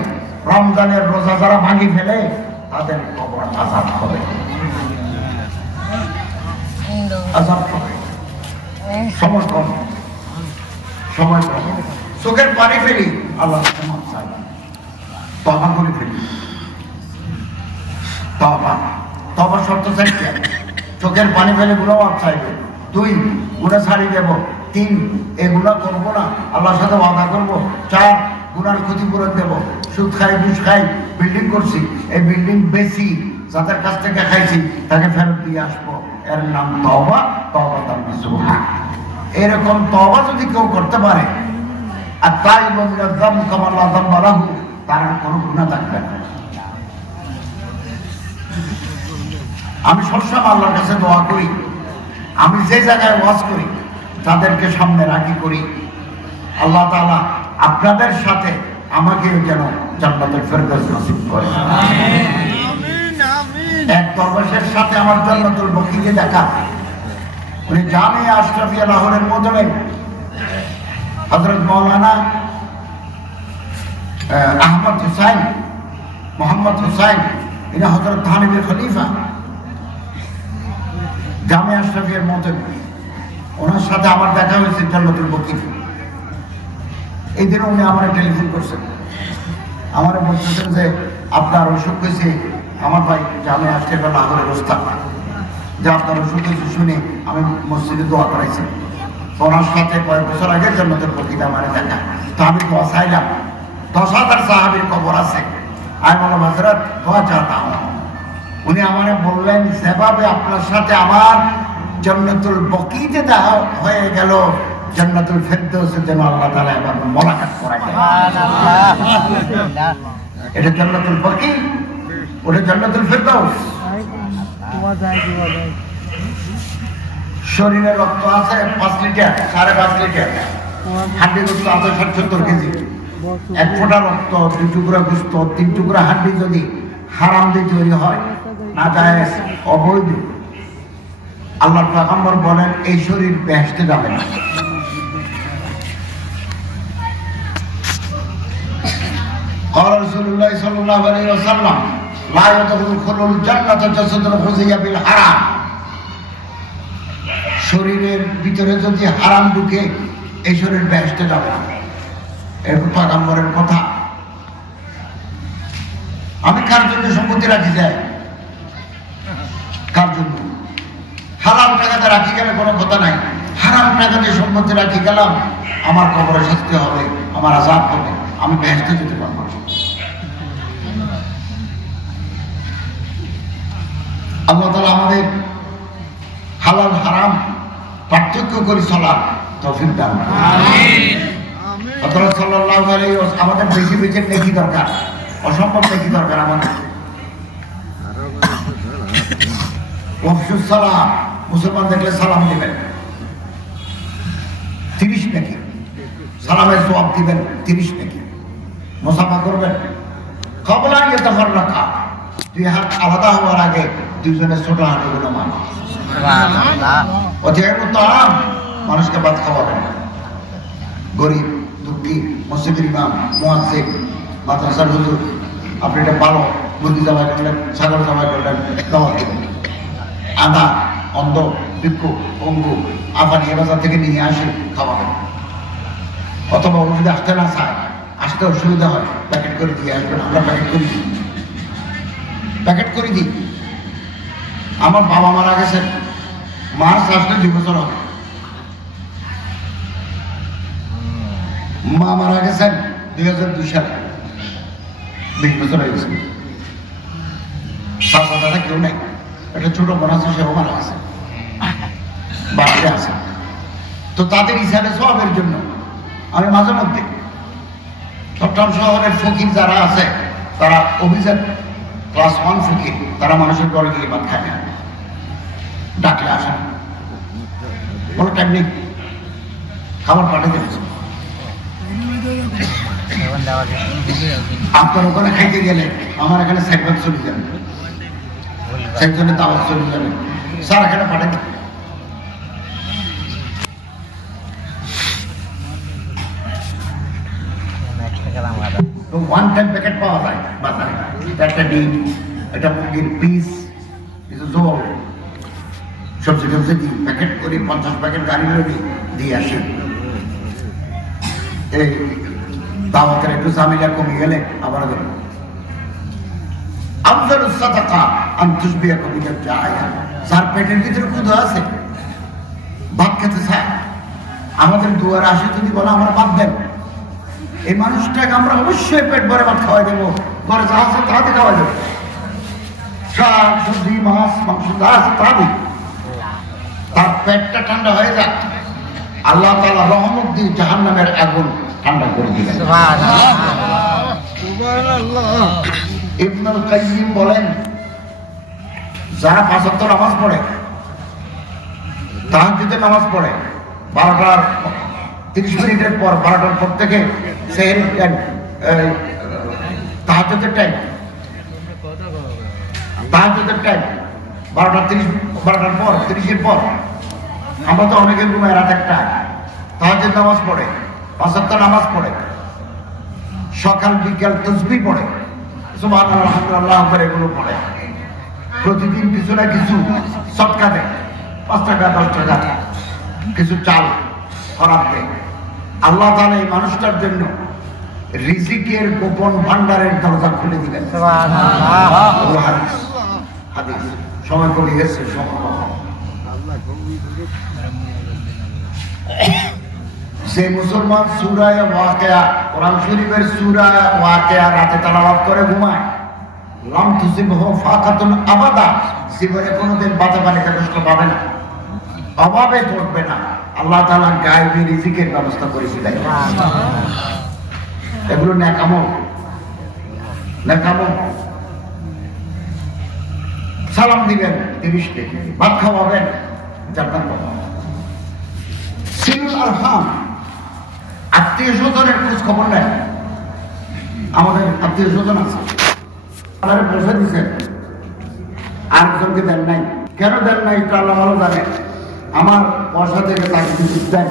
রমজানের রোজা যারা ভাঙি ফেলে, তাদের কবর আযাব হবে, আযাব হবে। সময় কম, চোখের পানি ফেলি, আল্লাহ ক্ষমা চাই, তওবা করে ফেলি। তওবা শর্ত চাইছে, চোখের পানি ফেলে গুনাহ মাফ চাইবে। 2 গুনাহ ছাড়িয়ে দেব। 3 এই গুনাহ করবো না, আল্লাহর সাথে ওয়াদা করবো। 4 গুনার ক্ষতিপূরণ দেব। সুদ খাই, ঘুষ খাই, বিল্ডিং করছি, এই বিল্ডিং বেশি যাদের কাছ থেকে খাইছি তাকে ফেরত দিয়ে আসবো। এর নাম তওবা, তাওবাতান নাসুহা। এরকম তওবা যদি কেউ করতে পারে, আর তাই মিনাজ যামবি কামা লা যামবা লাহু, তার কোনো গুনাহ থাকবে না। আমি সবসময় আল্লাহর কাছে দোয়া করি, আমি যে জায়গায় ওয়াজ করি তাদেরকে সামনে রাখি করি, আল্লাহ তাআলা আপনাদের সাথে আমাকে যেন জান্নাতুল ফেরদাউস নসিব করে। এক দরবেশের সাথে আমার জান্নাতুল বকিতে দেখা, উনি জামিয়া আশরাফিয়া লাহোরের মধ্যে হযরত মাওলানা আহমদ হুসাইন, মোহাম্মদ হুসাইন, ইনি হযরত থানবীর খলিফা জামিয়া আশরাফিয়ার মধ্যে, ওনার সাথে আমার দেখা হয়েছে জান্নাতুল বকিতে। এই দিন উনি আমার টেলিফোন করছেন, আমার বলতেছেন যে আপনার অসুখ হয়েছে, আমার ভাই জামিয়া আশরাফিয়া লাহোরের ওস্তাদ, যে আপনার অসুখ হয়েছে শুনে আমি মসজিদে দোয়া করাইছি। ওনার সাথে কয়েক বছর আগে জান্নাতুল বকিতে আমার দেখা, তো আমি দোয়া চাইলাম। 10,000 সাহাবীর কবর আছে, আমি বললাম হযরত দোয়া চাইতা হুঁ। উনি আমারে বললেন যেভাবে আপনার সাথে আমার জান্নাতুল বকিতে দেখা হয়ে গেল, জান্নাতুল ফেরদাউসে যেন আল্লাহ তাআলা এবার মোলাকাত করায়। এটা জান্নাতুল বকি, ওটা জান্নাতুল ফেরদাউস। শরীরে রক্ত আছে 5 লিটার, 5.5 লিটার, হাড্ডি গোস্ত আছে 70 কেজি। 1 ফোঁটা রক্ত, 2 টুকরা গোস্ত, 3 টুকরা হাড্ডি যদি হারাম দিয়ে তৈরি হয়, না জায়েজ, অবৈধ, আল্লাহর পয়গম্বর বলেন এই শরীর বেহেশতে যাবে না। قال رسول الله صلى الله عليه وسلم لا يدخل الجنة جسد غزي بالحرام। শরীরের ভিতরে যদি হারাম ঢুকে এই শরীর বেহেশতে যাবে না, এরকম পয়গম্বরের কথা। আমি কার জন্য সম্পত্তি রাখি যায়, কার জন্য? হারাম টাকাতে রাখি গেলে কোনো কথা নাই, হারাম টাকাতে সম্পত্তি রাখি গেলাম, আমার কবরে শাস্তি হবে, আমার আযাব হবে, আমি বেহেশতে যেতে পারবো না। আল্লাহ তাআলা আমাদের হালাল হারাম পার্থক্য করে চলার তৌফিক দান করুন। আমিন। হযরত সাল্লাল্লাহু আলাইহি ওয়াসাল্লাম আমাদের বেশি বেশি নেকি দরকার, অসম্ভব নেকি দরকার আমাদের। ওয়াফশুস সালাম, মুসলমান দেখলে সালাম দিবেন, 30 নেকি। সালামের জবাব দিবেন, 30 নেকি। মুসাফা করবেন, ক্বাবলা ইয়াতাফাররাকা, 2 হাত আলাদা হওয়ার আগে দুজনের ছোট হাতগুলো মান। সুবহানাল্লাহ। অতিরিক্ত তাআম, মানুষকে ভাত খাওয়াবেন, গরিব দুঃখী, মসজিদের ইমাম, মুয়াজ্জিন, মাদ্রাসার হুজুর, আপনি এটা ভালো মুরগি জবাই করলেন, ছাগল জবাই করলেন, দাওয়াত দিবেন। আধা অন্ধ, ভিক্ষু, পঙ্গু, আফানি এ বাজার থেকে নিয়ে আসে খাওয়াবেন। অথবা ও যদি আসতে না চায়, আসতে অসুবিধা হয়, প্যাকেট করে দিয়ে আসবেন, আমরা প্যাকেট করে দিই, প্যাকেট করে দিই। আমার বাবা মারা গেছেন, মার্চ আসলে 2 বছর হবে। মা মারা গেছেন 2002 সালে, 20 বছর হয়ে গেছে। দাদা কেউ নাই, একটা ছোট বোন আছে, সেও মারা গেছে, বাকিরা আছে। তো তাদের হিসাবে সবের জন্য আমি মাঝে মধ্যে চট্টগ্রাম শহরের ফকির যারা আছে, তারা অভিযান ক্লাস 1 ফকির, তারা মানুষের ঘরে গিয়ে ভাত খায় না, ডাকলে আসে না, কোনো টাইম নেই, খাবার পাঠাতে গেছে। আপনার ওখানে খাইতে গেলে আমার এখানে সাইকেল চলে যাবে, সাইকেলে দাওয়াত চলে যাবে, স্যার এখানে পাঠাতে। ওয়ান টাইম প্যাকেট পাওয়া যায় বাজারে, একটা ডিম, একটা মুরগির পিস, কিছু জল, সবজি টবজি দিই, প্যাকেট করি, 50 প্যাকেট গাড়ি লড়ি দিয়ে আসি। এই দাওয়াতের একটু ঝামেলা কমে গেলে আবার দেব আফজালুস সাদাকা আন তুসবিহাকা বিল জায়া। যার পেটের ভিতরে ক্ষুধা আছে, ভাত খেতে চায়, আমাদের দুয়ারে আসে যদি বলে আমার ভাত দেন, এই মানুষটাকে আমরা অবশ্যই পেট ভরে ভাত খাওয়াই দেবো, ঘরে যা আছে তাতে খাওয়াই দেবো, শাক সবজি মাছ মাংস যা আছে তা দিই, তার পেটটা ঠান্ডা হয়ে যাক, আল্লাহ তাআলা রহমত দিয়ে জাহান্নামের আগুন ঠান্ডা করে দিলেন। ইবনুল কাইয়িম বলেন, যারা ৫ ওয়াক্ত নামাজ পড়ে, তাহাজ্জুদের নামাজ পড়ে ১২টার ৩০ মিনিটের পর, ১২টার পর থেকে সেহরি টাইম, তাহাজ্জুদের টাইম, ১২টার পর ৩০-এর পর, আমরা তো অনেকে ঘুমাই রাত ১টা, তাহাজ্জুদ নামাজ পড়ে, ৫ ওয়াক্ত নামাজ পড়ে, সকাল বিকাল তাসবিহ পড়ে, সুবহানাল্লাহ আলহামদুলিল্লাহ করে এগুলো পড়ে, প্রতিদিন কিছু না কিছু সদকা দেয়, ৫ টাকা ১০ টাকা কিছু চাল খরাব দেয়। আল্লাহ তাআলা এই মানুষটার জন্য রিজিকের গোপন ভান্ডারের দরজা খুলে দিলেন। সুবহানাল্লাহ। হাদিস সময় কমে গেছে, যে মুসলমান সূরা ওয়াকিয়া, কোরআন শরীফের সূরা ওয়াকিয়া রাতে তেলাওয়াত করে ঘুমায়, লাম তুসিবহু ফাকাতুন আবাদা, জীবনে কোনোদিন বাতে পানিতে কষ্ট পাবে না, অভাবে পড়বে না। আল্লাহ তাআলা গায়বী রিজিকের ব্যবস্থা করে দিলেন। এগুলো নেক আমল। সালাম দিবেন ৩০ টাকা, ভাত খাওয়াবেন, জান্নাত পাবেন। সিলুল আরহাম, আত্মীয় স্বজনের খোঁজ খবর নেয়। আমাদের আত্মীয় স্বজন আছে, আপনারা পয়সা দিচ্ছেন, আরেকজনকে দেন নাই, কেন দেন নাই এটা আল্লাহ ভালো জানে। আমার পয়সা থেকে তাকে কিছু দেন,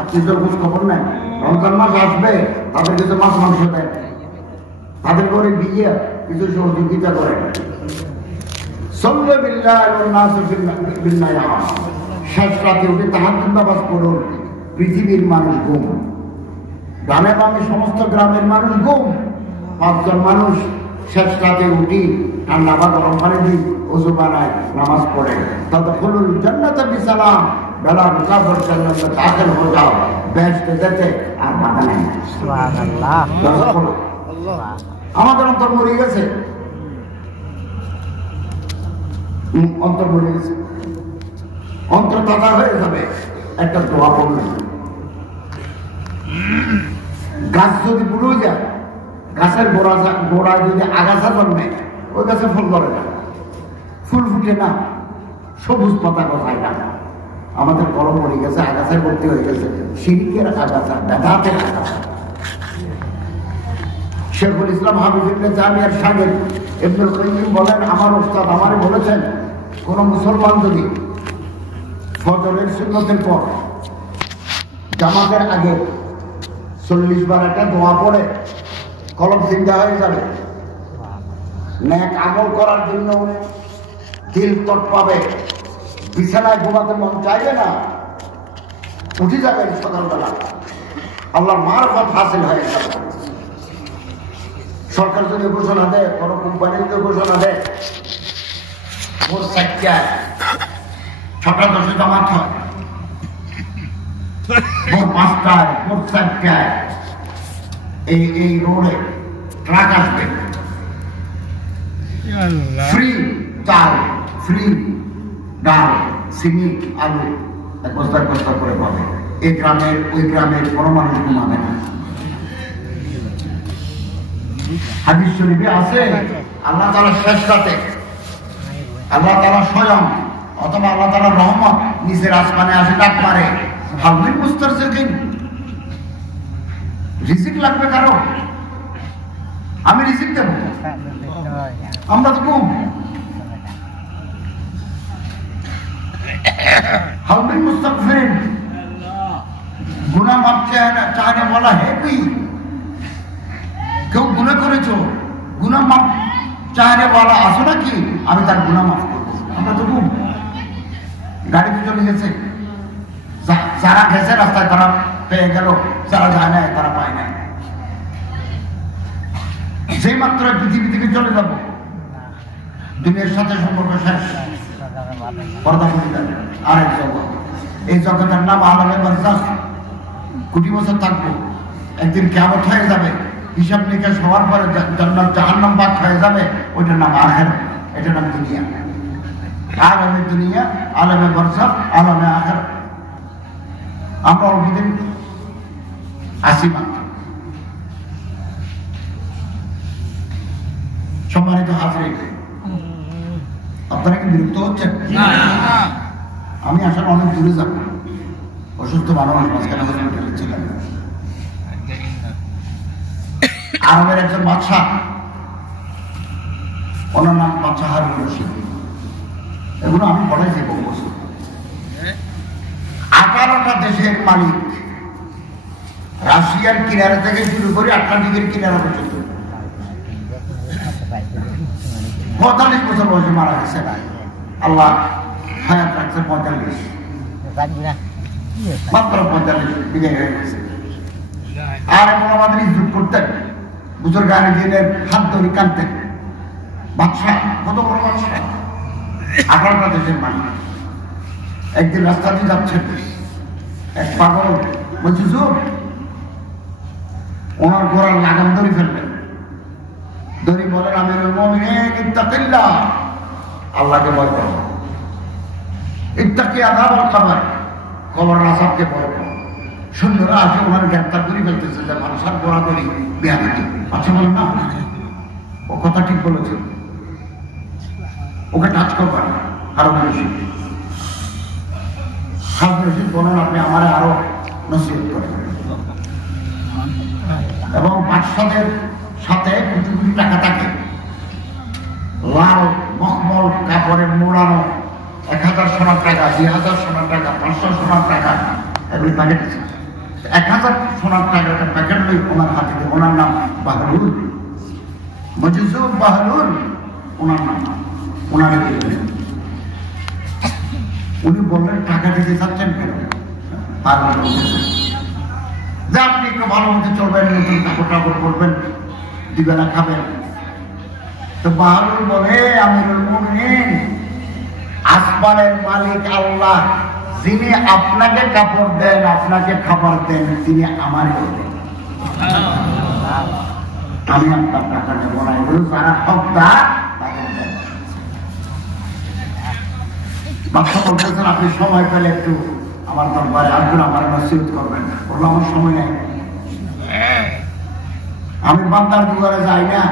আত্মীয়দের খোঁজ খবর নেয়। রমজান মাস আসবে, তাদের কিছু মাছ মাংস দেন, তাদের করে বিয়ে কিছু সহযোগিতা করেন। শেষ রাতে উঠে তাহাজ্জুদ নামাজ পড়ুন। পৃথিবীর মানুষ ঘুম, গ্রামে গ্রামে সমস্ত গ্রামের মানুষ ঘুম। ৫ জন মানুষ শেষ রাতে উঠি ঠান্ডা বা গরম পানি দিই, ওযু বানায়, নামাজ পড়ে। তাদখুলুল জান্নাতা বিসালাম, বেলা মুকাফর জান্নাতে দাখিল হয়ে যাও, বেহেশতে যেতে আর বাধা নেই। সুবহানাল্লাহ। আমাদের অন্তর মরে গেছে, অন্তর মরে গেছে, অন্তর তাজা হয়ে যাবে একটা দোয়া পড়লে। গাছ যদি পুড়ে যায়, গাছের গোড়ায় যদি আগাছা জন্মে, ওই গাছে ফুল ধরে না, ফুল ফুটে না, সবুজ পাতা গজায় না। আমাদের গরম পড়ে গেছে, আগাছায় ভর্তি হয়ে গেছে, শিরকের আগাছা, বেদাতের আগাছা। শেখুল ইসলাম হাফিজ ইবনে জামিয়ার শাগির ইবনুল কাইয়িম বলেন, আমার ওস্তাদ আমারে বলেছেন, কোন মুসলমান যদি ফজরের সুন্নতের পর জামাতের আগে ৪০ বার একটা দোয়া পড়ে, কলব জিন্দা হয়ে যাবে, নেক আমল করার জন্য দিল তট পাবে, বিছানায় ঘুমাতে মন চাইবে না, উঠে যাবেন সকালবেলা, আল্লাহর মারফত হাসিল হয়ে যাবে। সরকার যদি ঘোষণা দেয়, কোন কোম্পানি যদি ঘোষণা দেয়, ভোর ৪টায় ৬টা ১০ জামাত হয়, ভোর ৫টায়, ভোর ৪টায় এই রোডে ট্রাক আসবে, ফ্রি চাল, ফ্রি ডাল, চিনি, আলু এক বস্তা করে পাবে। এই গ্রামের ওই গ্রামের কোনো মানুষ ঘুমাবে না। হাদিস শরীফে আছে, আল্লাহ তাআলা শেষ রাতে, আল্লাহ তাআলা স্বয়ং অথবা আল্লাহ তাআলার রহমত নিচের আসমানে আসে, ডাক মারে, হাবিল মুস্তারজিকিন, রিজিক লাগবে কারো, আমি রিজিক দেব। আমরা তো কম। হাবিল মুস্তাগফিরিন, গুনাহ মাফ চায় না বলা, হে তুই কেউ গুনাহ করেছো, গুনাহ মাফ চায় না বলা, আসো নাকি আমি তার গুনাহ মাফ করবো। আমরা তো কম। গাড়িতে চলে গেছে, যারা গেছে রাস্তায় তারা পেয়ে গেল, যারা যায় না তারা পায় না। যে মাত্র পৃথিবী থেকে চলে যাব দুনিয়ার সাথে সম্পর্ক শেষ পর্দা করে দেবে আরেক জগৎ এই জগতের নাম আলামে বারজাখ কোটি বছর থাকবো একদিন কিয়ামত হয়ে যাবে হিসাব নিকাশ হওয়ার পরে জান্নাত জাহান্নাম ভাগ হয়ে যাবে ওইটার নাম আখিরাত এটার নাম দুনিয়া আলামে দুনিয়া আলামে বারজাখ আলামে আখিরাত আমরা অল্পদিন আসি মাত্র সম্মানিত হাজির আপনারা কি বিরক্ত হচ্ছেন আমি আসলে অনেক দূরে যাব অসুস্থ মানুষ মাঝখানে হসপিটালে ছিলাম আরবের একজন বাদশাহ ওনার নাম বাদশাহ হারুন রশিদ এগুলো আমি পড়াইছি বহু বছর 18টা দেশের মালিক রাশিয়ার কিনারা থেকে শুরু করে আটলান্টিকের কিনারা পর্যন্ত 45 বছর বয়সে মারা গেছে আল্লাহ হায়াত রাখছে 45 মাত্র 45 বিদায় হয়ে গেছে আর এমন আমাদের ইজ্জত করতেন বুজুর্গানি দিনের হাত ধরে কানতেন বাদশাহ কত বড় বাদশাহ 18টা দেশের মালিক একদিন রাস্তা দিয়ে যাচ্ছেন এক পাগল বলছি ওনার গোড়ার লাগাম ধরে ফেললেন ধরে বলেন আমিরুল মুমিনিন ইত্তাকিল্লাহ আল্লাহকে ভয় করো ইত্তাকি আযাবাল কবর কবরের আযাবকে ভয় করো সৈন্যরা আসে ওনার গ্রেফতার করে ফেলতেছে যে মানুষের গোড়া ধরে বিয়া দিতে আচ্ছা বলেন না ও কথা ঠিক বলেছে ওকে টাচ করবেন না হারুন রশিদ হারুন রশিদ বলেন আপনি আমার আরো নসিহত করেন এবং বাদশাদের সাথে কোটি কোটি টাকা থাকে লাল মখমল কাপড়ে মোড়ানো 1000 সোনার টাকা 2000 সোনার টাকা 500 সোনার টাকা এগুলি প্যাকেট আছে 1000 সোনার টাকা একটা প্যাকেট লই ওনার হাতে দিয়ে ওনার নাম বাহলুল মজজুব বাহলুল ওনার নাম ওনারে দিলেন উনি বললেন টাকা দিতে চাচ্ছেন কেন আর যে আপনি একটু ভালো মতো চলবেন নতুন কাপড় টাপড় পরবেন দুবেলা খাবেন তো বাহলুল বলে আমিরুল মুমিনিন আসমানের মালিক আল্লাহ যিনি আপনাকে কাপড় দেন আপনাকে খাবার দেন তিনি আমার আমি আপনার টাকা নেব না এগুলো যারা হকদার তাদের দেন বাচ্চা বলতেছেন আপনি সময় পেলে একটু আমার দরবারে আসবেন আমার নসিহত করবেন বললো আমার সময় নেই আমি বান্দার দুয়ারে যাই না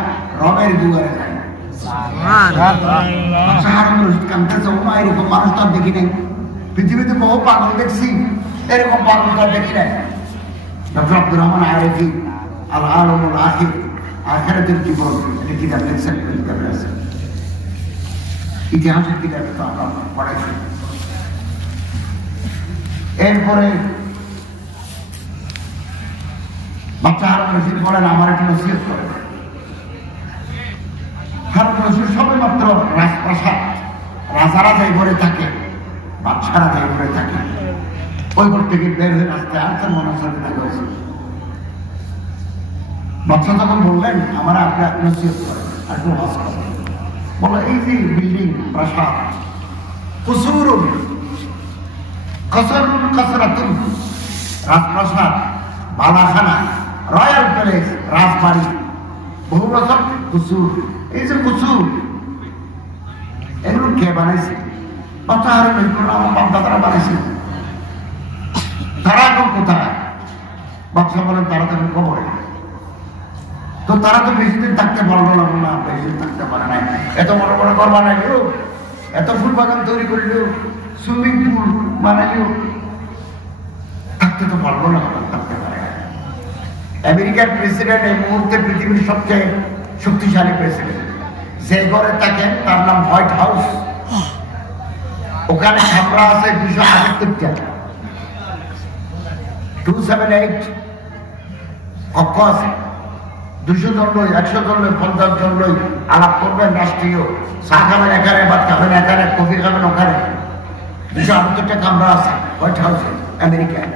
রবের দুয়ারে যাই না এরকম মানুষ তো দেখি নাই পৃথিবীতে বহু পাগল দেখছি এরকম পাগল তো দেখি নাই ডক্টর আব্দুর রহমান আরেফি আল আলমুল আখির আখিরাতের জীবন এটা কিতাব লিখছেন কিতাবে আছে ইতিহাসের কিতাবে তো আমরা পড়াইছি এরপরে বাচ্চা হারুন রশিদ বলেন আমার একটা নসিহত করেন হারুন রশিদ সবে মাত্র রাজপ্রাসাদ রাজারা যাই ঘরে থাকে বাদশারা যাই ঘরে থাকে ওই ঘর থেকে বের হয়ে রাস্তায় আসছেন মনের সাথে দেখা হয়েছে বাচ্চা যখন বললেন আমার আপনার নসিহত করেন আর একটু হজ করেন বলো এই যে বিল্ডিং প্রাসাদ কুসুরুন কসরুন কসরাতুন রাজপ্রাসাদ বালাখানা রয়্যাল প্যালেস রাজবাড়ি বহু বছর কুসুর এই যে কুসুর এগুলো কে বানাইছে বাচ্চা হারুন রশিদ আমার বাপ দাদারা বানাইছে তারা এখন কোথায় বাচ্চা বলেন তারা তখন কবরে তো তারা তো বেশি দিন থাকতে পারলো না বেশি দিন থাকতে পারে নাই এত বড় বড় ঘর বানাইলো এত ফুল বাগান তৈরি করিল সুইমিং পুল বানাইলো থাকতে তো পারলো না থাকতে পারে আমেরিকার প্রেসিডেন্ট এই মুহূর্তে পৃথিবীর সবচেয়ে শক্তিশালী প্রেসিডেন্ট যে ঘরে থাকেন তার নাম হোয়াইট হাউস ওখানে কামরা আছে 278টা 278 কক্ষ আছে 200 জন লই 100 জন লই 50 জন লই আলাপ করবেন রাষ্ট্রীয় চা খাবেন এখানে ভাত খাবেন এখানে কফি খাবেন ওখানে 278টা কামরা আছে হোয়াইট হাউসে আমেরিকায়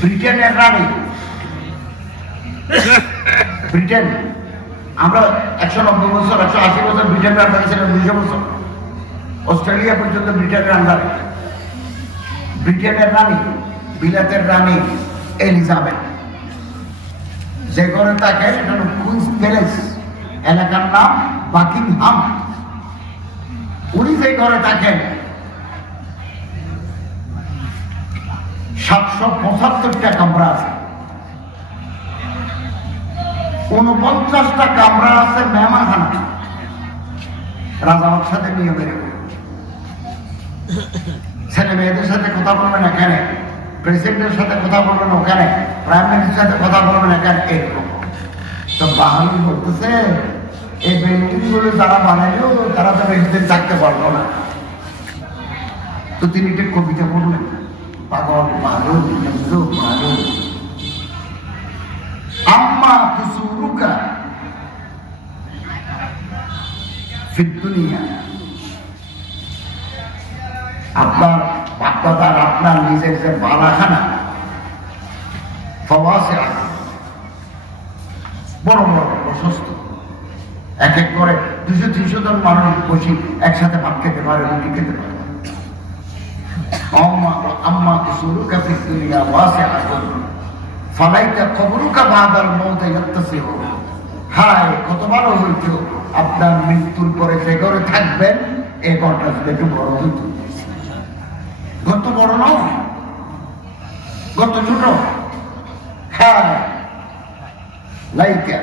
ব্রিটেনের রানী ব্রিটেন, আমরা 190 বছর 180 বছর ব্রিটেনের আন্ডারে ছিলাম, 200 বছর অস্ট্রেলিয়া পর্যন্ত ব্রিটেনের আন্ডারে। ব্রিটেনের রানী, বিলাতের রানী এলিজাবেথ যে ঘরে থাকেন এটা হল কুইন্স প্যালেস, এলাকার নাম বাকিংহাম। উনি যে ঘরে থাকেন 775টা কামরা আছে, 49টা কামরা আছে মেহমানখানা, রাজা বাদশাদের নিয়মের। ছেলে মেয়েদের সাথে কথা বলবেন এখানে, প্রেসিডেন্টের সাথে কথা বলবেন ওখানে, প্রাইম মিনিস্টারের সাথে কথা বলবেন এখানে, এরকম। তো বাহাদুর বলতেছে এই বিল্ডিং গুলো যারা বানাইলো তারা তো বেশি দিন থাকতে পারলো না। তো তিনি একটা কবিতা পড়লেন, পাগল বাহাদুর বাহাদুর আম্মা কুসুরুকা ফিদ দুনিয়া। আপনার বাপদাদার আপনার নিজের যে বালাখানা ফওয়াসে বড় বড় প্রশস্ত, এক এক করে 200-300 জন মানুষ বসি একসাথে ভাত খেতে পারে, রুটি খেতে পারে। আম্মা কুসুরুকা ফিদ দুনিয়া ওয়াসিআতুন ফালাইতা কবরুকা বাদাল মউতি ইয়াত্তাসিউ। হায় কত বড় হইতো আপনার মৃত্যুর পরে যে ঘরে থাকবেন, এই ঘরটা যদি একটু বড় হইতো। ঘর তো বড় নয়, ঘর তো ছোট। হ্যাঁ লাইকা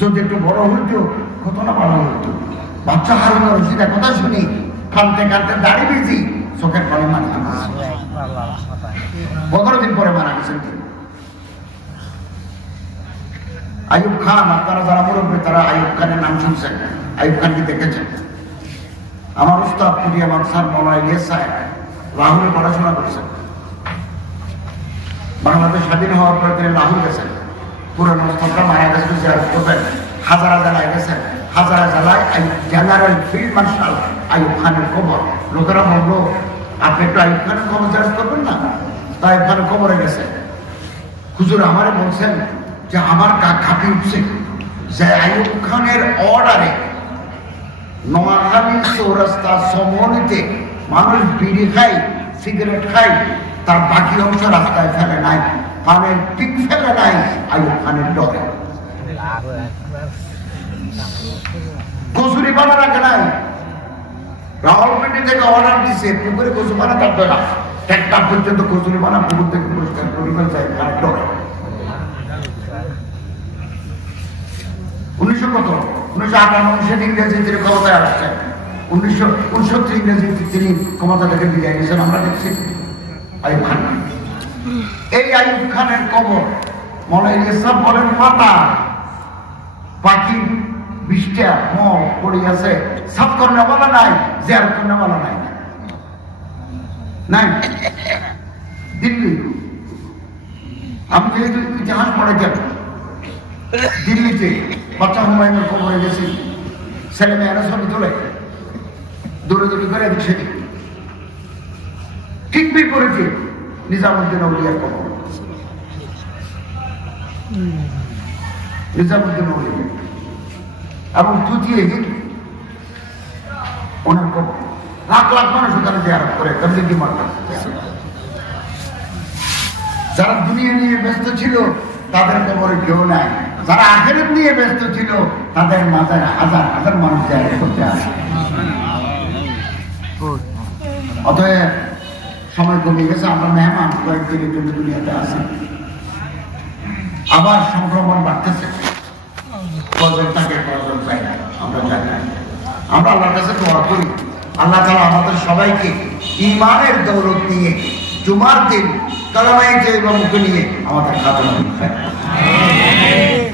যদি একটু বড় হইতো কত না ভালো হইতো। বাচ্চা হারুন রশিদের কথা শুনি কানতে কানতে দাঁড়িয়ে বেশি চোখের পানি মারা গেছে। 15 দিন পরে মারা গেছেন। আইয়ুব খান, আপনারা যারা মুরব্বী তারা আইয়ুব খানের নাম শুনছেন, আইয়ুব খানকে দেখেছেন। আমার উস্তাদ পুরিয়া মানসার মৌলানা ইলিয়াস সাহেব লাহোরে পড়াশোনা করছেন। বাংলাদেশ স্বাধীন হওয়ার পরে তিনি লাহোর গেছেন, পুরনো স্তরটা মারা গেছে জিয়ারত করবেন। হাজারা জেলায় গেছেন, হাজারা জেলায় জেনারেল ফিল্ড মার্শাল আইয়ুব খানের কবর। লোকেরা বললো আপনি একটু আইয়ুব খানের কবর জিয়ারত করবেন না? তাই আইয়ুব খানের কবরে গেছে। হুজুর আমারে বলছেন যে আমার গা কাঁপি উঠছে যে আইয়ুব খানের অর্ডারে নোয়াখালী চৌরাস্তা সমনিতে মানুষ বিড়ি খায়, সিগারেট খায়, তার বাকি অংশ রাস্তায় ফেলে নাই, পানের পিক ফেলে নাই আইয়ুব খানের ডরে। কচুরি বানা রাখে নাই, রাওয়ালপিন্ডি থেকে অর্ডার দিচ্ছে পুকুরে কচুরি বানা থাকবে না, একটা পর্যন্ত কচুরি বানা পুকুর থেকে পরিষ্কার পরিবার যায় খানের ডরে। 1958 ইংরেজি তিনি ক্ষমতায় আসছেন, 1969 ইংরেজি তিনি ক্ষমতা থেকে বিদায় নিয়েছেন। আমরা দেখছি আইয়ুব খান। এই আইয়ুব খানের কবর মৌলানা ইলিয়াস সাহেব বলেন পাতা পাখি 20টা মর পড়ে আছে, সাফ করনে বলা নাই, জিয়ারত করনে বলা নাই। নাই দিল্লি, আমি যেহেতু ইতিহাস পড়েছেন, দিল্লিতে বাচ্চা হুমায়ুনের কবরে গেছি, ছেলে মেয়েরা ছবি তোলে, দৌড়ে দৌড়ি করে সেদিক ঠিক বিপরীতে নিজামুদ্দিন আউলিয়ার কবর। নিজামুদ্দিন আউলিয়া এবং তৃতীয় ওনার কবর। লাখ লাখ মানুষ ওখানে জিয়ারত করে, তবলিগি মার্কাজ। যারা দুনিয়া নিয়ে ব্যস্ত ছিল তাদের কবরে কেউ নাই, যারা আখিরাত নিয়ে ব্যস্ত ছিল তাদের মাথায় হাজার হাজার মানুষ জিয়ারত করতে আসে। অতএব সময় কমে গেছে, আমরা মেহমান কয়েকদিনের জন্য দুনিয়াতে আছি, আবার সংক্রমণ বাড়তেছে। কজন থাকে কজন চাই না, আমরা চাই না। আমরা আল্লাহর কাছে দোয়া করি আল্লাহ তাআলা আমাদের সবাইকে ঈমানের দৌলত নিয়ে জুমার দিন কালামায়ে তাইয়্যিবা মুখে নিয়ে আমাদের খাতনা দিতে।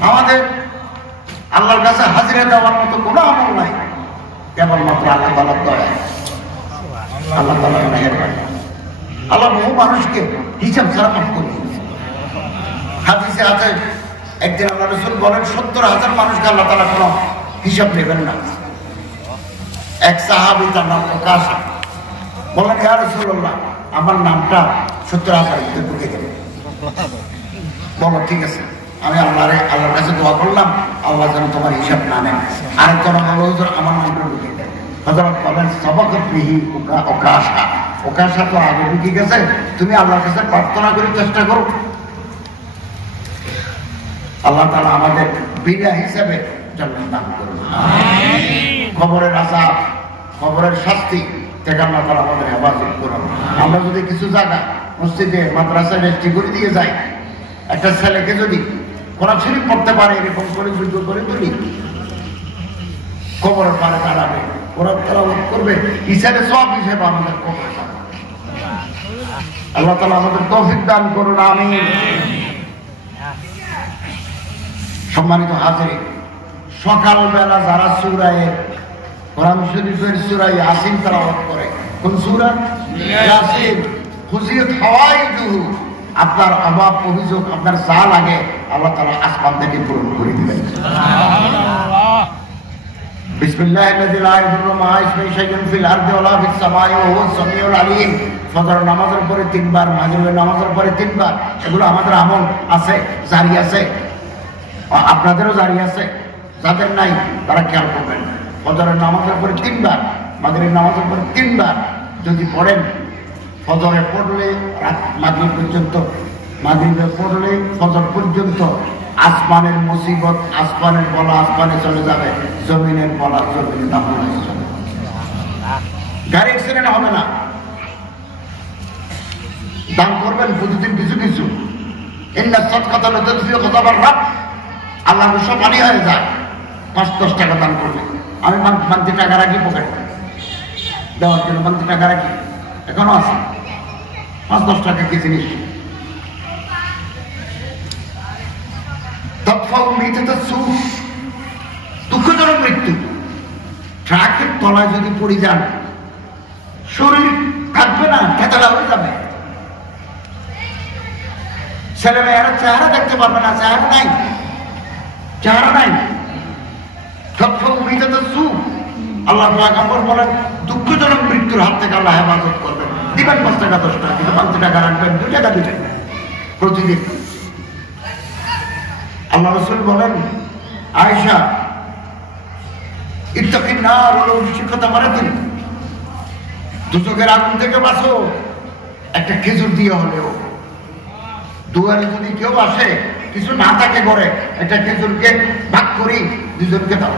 আমাদের আল্লাহর কাছে হাজিরা দেওয়ার মতো কোনো আমল নাই, কেবলমাত্র আল্লাহ তাআলার দয়া, আল্লাহ তাআলার মেহেরবানি। আল্লাহ বহু মানুষকে হিসাব ছাড়া মাফ করে। হাদিসে আছে একদিন আল্লাহ রাসূল বলেন 70,000 মানুষকে আল্লাহ তাআলা কোনো হিসাব নেবেন না। এক সাহাবী তার নাম প্রকাশ বলেন, ইয়া রাসূলুল্লাহ আমার নামটা 70,000 ঢুকে গেল। বলো ঠিক আছে, আমি আল্লাহর কাছে দোয়া করলাম, আল্লাহ যেন তোমার হিসাব না নেন। আরেকজন বলল হুজুর আমার নামটা ঢুকিয়ে দেন। হযরত বলেন সবাকত বিহি ওকাশা, ওকাশা তো আগে ঢুকে গেছে, তুমি আল্লাহর কাছে প্রার্থনা করে চেষ্টা করো। আল্লাহ তাআলা আমাদের বিনা হিসাবে জান্নাত দান করুন। কবরের আযাব, কবরের শাস্তি থেকে আল্লাহ তাআলা আমাদের হেফাজত করুন। আমরা যদি কিছু জায়গা মসজিদে মাদ্রাসায় রেজিস্ট্রি করে দিয়ে যাই, একটা ছেলেকে যদি কোরআন শরীফ পড়তে পারে এরকম করে যুদ্ধ করে তুলি, কবরের পারে দাঁড়াবে, কোরআন তেলাওয়াত করবে, হিসাবে সব হিসেবে আমাদের কবরে যাবে। আল্লাহ তাআলা আমাদের তৌফিক দান করুন, আমিন। সম্মানিত হাজিরিন, সকালবেলা যারা সূরায়ে কোরআন শরীফের সূরা ইয়াসিন তেলাওয়াত করে, কোন সূরা? ইয়াসিন। খুশিয়ত হাওয়াইজুহু, আপনার অভাব অভিযোগ আপনার যা লাগে আল্লাহ তাআলা আসমান থেকে পূরণ করে দিবেন। সুবহানাল্লাহ। বিসমিল্লাহির লা ইয়াদুররু মা ইসমিহি শাইউন ফিল আরদি ওয়ালা ফিস সামাই ওয়া হুয়াস সামিউল আলিম। ফজর নামাজের পরে 3 বার, মাগরিবের নামাজের পরে 3 বার, এগুলো আমাদের আমল আছে, জারি আছে, আপনাদেরও জারি আছে। যাদের নাই তারা খেয়াল করবেন, ফজরের নামাজের পরে 3 বার, মাগরিবের নামাজের পরে 3 বার যদি পড়েন, ফজরে পড়লে রাত মাগরিব পর্যন্ত, মাগরিবে পড়লে ফজর পর্যন্ত, আসমানের মুসিবত আসমানের বলা আসমানে চলে যাবে, জমিনের বলা জমিনে দাফন হয়ে যাবে, গাড়ি অ্যাক্সিডেন্ট হবে না। দান করবেন প্রতিদিন কিছু কিছু। ইন্না সাদকাতা লাতুদফিউ গাযাবার রাব, আল্লাহর সমানি হয়ে যায়। 5-10 টাকা দান করবে। আমি মান্তি টাকা রাখি পকেটে, দেওয়ার জন্য মান্তি টাকা রাখি, এখনো আছে 5-10 টাকা কি জিনিস। দুঃখজনক মৃত্যু। ট্রাকের তলায় যদি পড়ে যান, শরীর থাকবে না, ঠেতলা হয়ে যাবে। ছেলেমেয়েরা চেহারা দেখতে পারবে না, চেহারা নাই, চেহারা নাই। আল্লাহ পয়গম্বর বলেন দুঃখজনক মৃত্যুর হাত থেকে আল্লাহ হেফাজত করবেন। দিবেন 5 টাকা 10 টাকা, কিন্তু 5 টাকা রাখবেন, 2 টাকা দিবেন প্রতিদিন। আল্লাহ রাসূল বলেন, আয়েশা ইত্তাকিন নার ওয়ালাউ বিশিক্কাতি তামরাতিন, দুচকের আগুন থেকে বাঁচো একটা খেজুর দিয়ে হলেও। দুয়ারে যদি কেউ আসে, কিছু না থাকে ঘরে, একটা খেজুরকে ভাগ করি, দুজনকে দাও,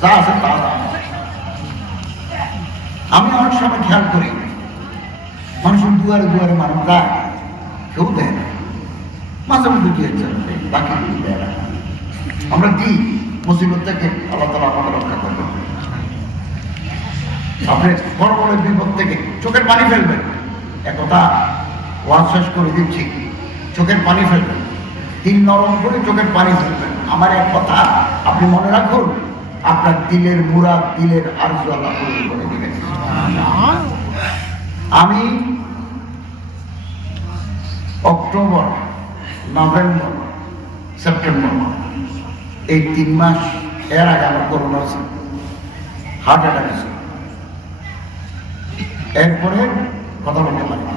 যা আছে তা দাও। আমি অনেক সময় খেয়াল করি, মানুষের দুয়ারে দুয়ারে মানুষ যায়, কেউ দেয় না, মাঝে মধ্যে দিয়েছে, বাকি দেয় না। আমরা দিই, মুসিবত থেকে আল্লাহ তাআলা আমাদের রক্ষা করবেন। আপনি বড় বড় বিপদ থেকে চোখের পানি ফেলবেন, একথা ওয়াজ শেষ করে দিচ্ছি, চোখের পানি ফেলবেন, দিল নরম করে চোখের পানি ফেলবেন। আমার এক কথা আপনি মনে রাখুন, আপনার দিলের মুরাদ, দিলের আরজু আল্লাহ পূরণ করে দিবেন। আমি অক্টোবর, নভেম্বর, সেপ্টেম্বর এই 3 মাস, এর আগে আমার করোনা আছে, হার্ট অ্যাটাক আছে, এরপরে কথা বলতে পারি না।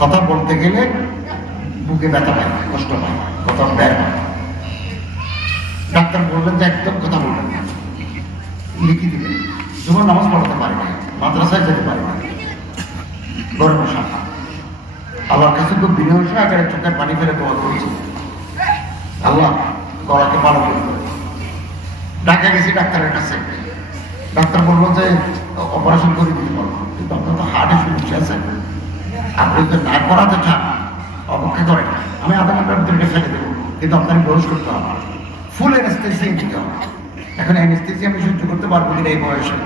কথা বলতে গেলে বুকে ব্যথা পায়, কষ্ট পায়, কথা বের হয়। ডাক্তার বললেন যে একদম কথা বলবেন না, লিখে দিলেন। যখন নামাজ পড়াতে পারে না, মাদ্রাসায় যেতে পারে না, গরম সাফা। আল্লাহর কাছে খুব বিনয় আকারে চোখের পানি ফেলে দোয়া করেছি, আল্লাহ গলাকে ভালো করবে। ঢাকা গেছি ডাক্তারের কাছে, ডাক্তার বললো যে অপারেশন করে দিতে পারবো, কিন্তু আপনার তো হার্টের সমস্যা আছে, আপনি যদি না করাতে চান অপেক্ষা করেন, আমি আধা ঘন্টার ভিতরে ফেলে দেবো, কিন্তু আপনার বেহোশ করতে হবে, ফুল অ্যানেস্থেসিয়া দিতে হবে। এখন অ্যানেস্থেসিয়া আমি সহ্য করতে পারবো কিনা এই বয়সে,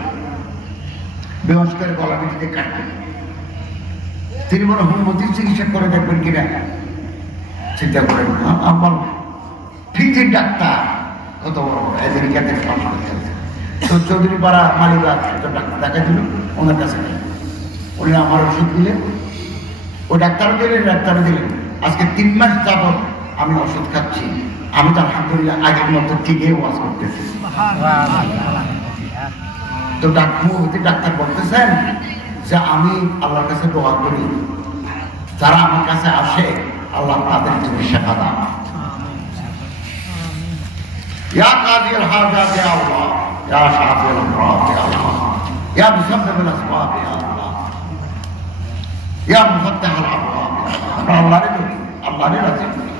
বেহোশ করে গলা পিটিতে কাটবেন। তিনি বলে হোমিওপ্যাথির চিকিৎসা করে দেখবেন কিনা, চিন্তা করেন। আমার ঠিক ডাক্তার কত বড় আমেরিকাতে তো চৌধুরী পাড়া মালিবাগ একজন ডাক্তার দেখা দিল, ওনার কাছে উনি আমার ওষুধ দিলেন, ওই ডাক্তারও দিলেন, ডাক্তারও দিলেন। আজকে 3 মাস যাবত আমি ওষুধ খাচ্ছি, আমি তো আলহামদুলিল্লাহ আগের মতো ঠিকই ওয়াজ করতেছি। তো ডাক্তার বলতেছেন যে আমি আল্লাহর কাছে দোয়া করি, যারা আমার কাছে আসে আল্লাহ তাদের তুমি শেফা দাও। ইয়া কাদির হাজাত ইয়া আল্লাহ, ইয়া শাফিউল আমরাদ ইয়া আল্লাহ, ইয়া মুসাব্বিবুল আসবাব ইয়া আল্লাহ, ইয়া মুফাত্তাহুল আবওয়াব। আমরা আল্লাহরে রাজি করি।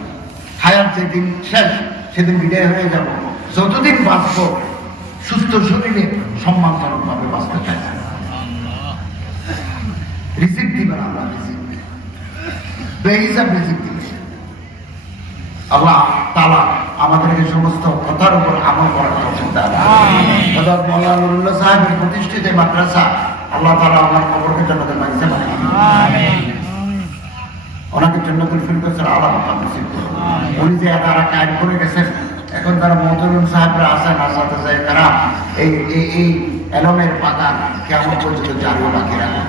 হায়াত যেদিন শেষ সেদিন বিদায় হয়ে যাব। যতদিন বাঁচবো সুস্থ শরীরে সম্মানজনক ভাবে বাঁচতে চাই। রিজিক দিবেন আল্লাহ, রিজিক বেহিসাব রিজিক দিবেন আল্লাহ তাআলা। আমাদের এই সমস্ত কথার উপর আমল করার তৌফিক দান করুন। হযরত মাওলানা নুরুল্লাহ সাহেবের প্রতিষ্ঠিত মাদ্রাসা আল্লাহ তাআলা আমার কবরকে জান্নাতের বাগিচা বানিয়ে দিন। আমিন। ওনাকে জান্নাতুল ফিরদাউসের আলা মাকাম নসিব করুন। উনি যে তারা কায়েম করে গেছেন, এখন তারা মুহতামিম সাহেবরা আছেন, আসাতে যায় তারা এই এলমের বাগান কিয়ামত পর্যন্ত জারি রাখি রাখেন।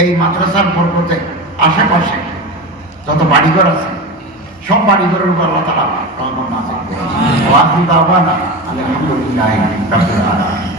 এই মাদ্রাসার বরকতে আশেপাশে যত বাড়িঘর আছে সব বাড়িঘরের উপর আল্লাহ তাআলা রহমত নাযিল করুন। ওয়া আখিরু দাওয়ানা আলহামদুলিল্লাহি রাব্বিল আলামিন।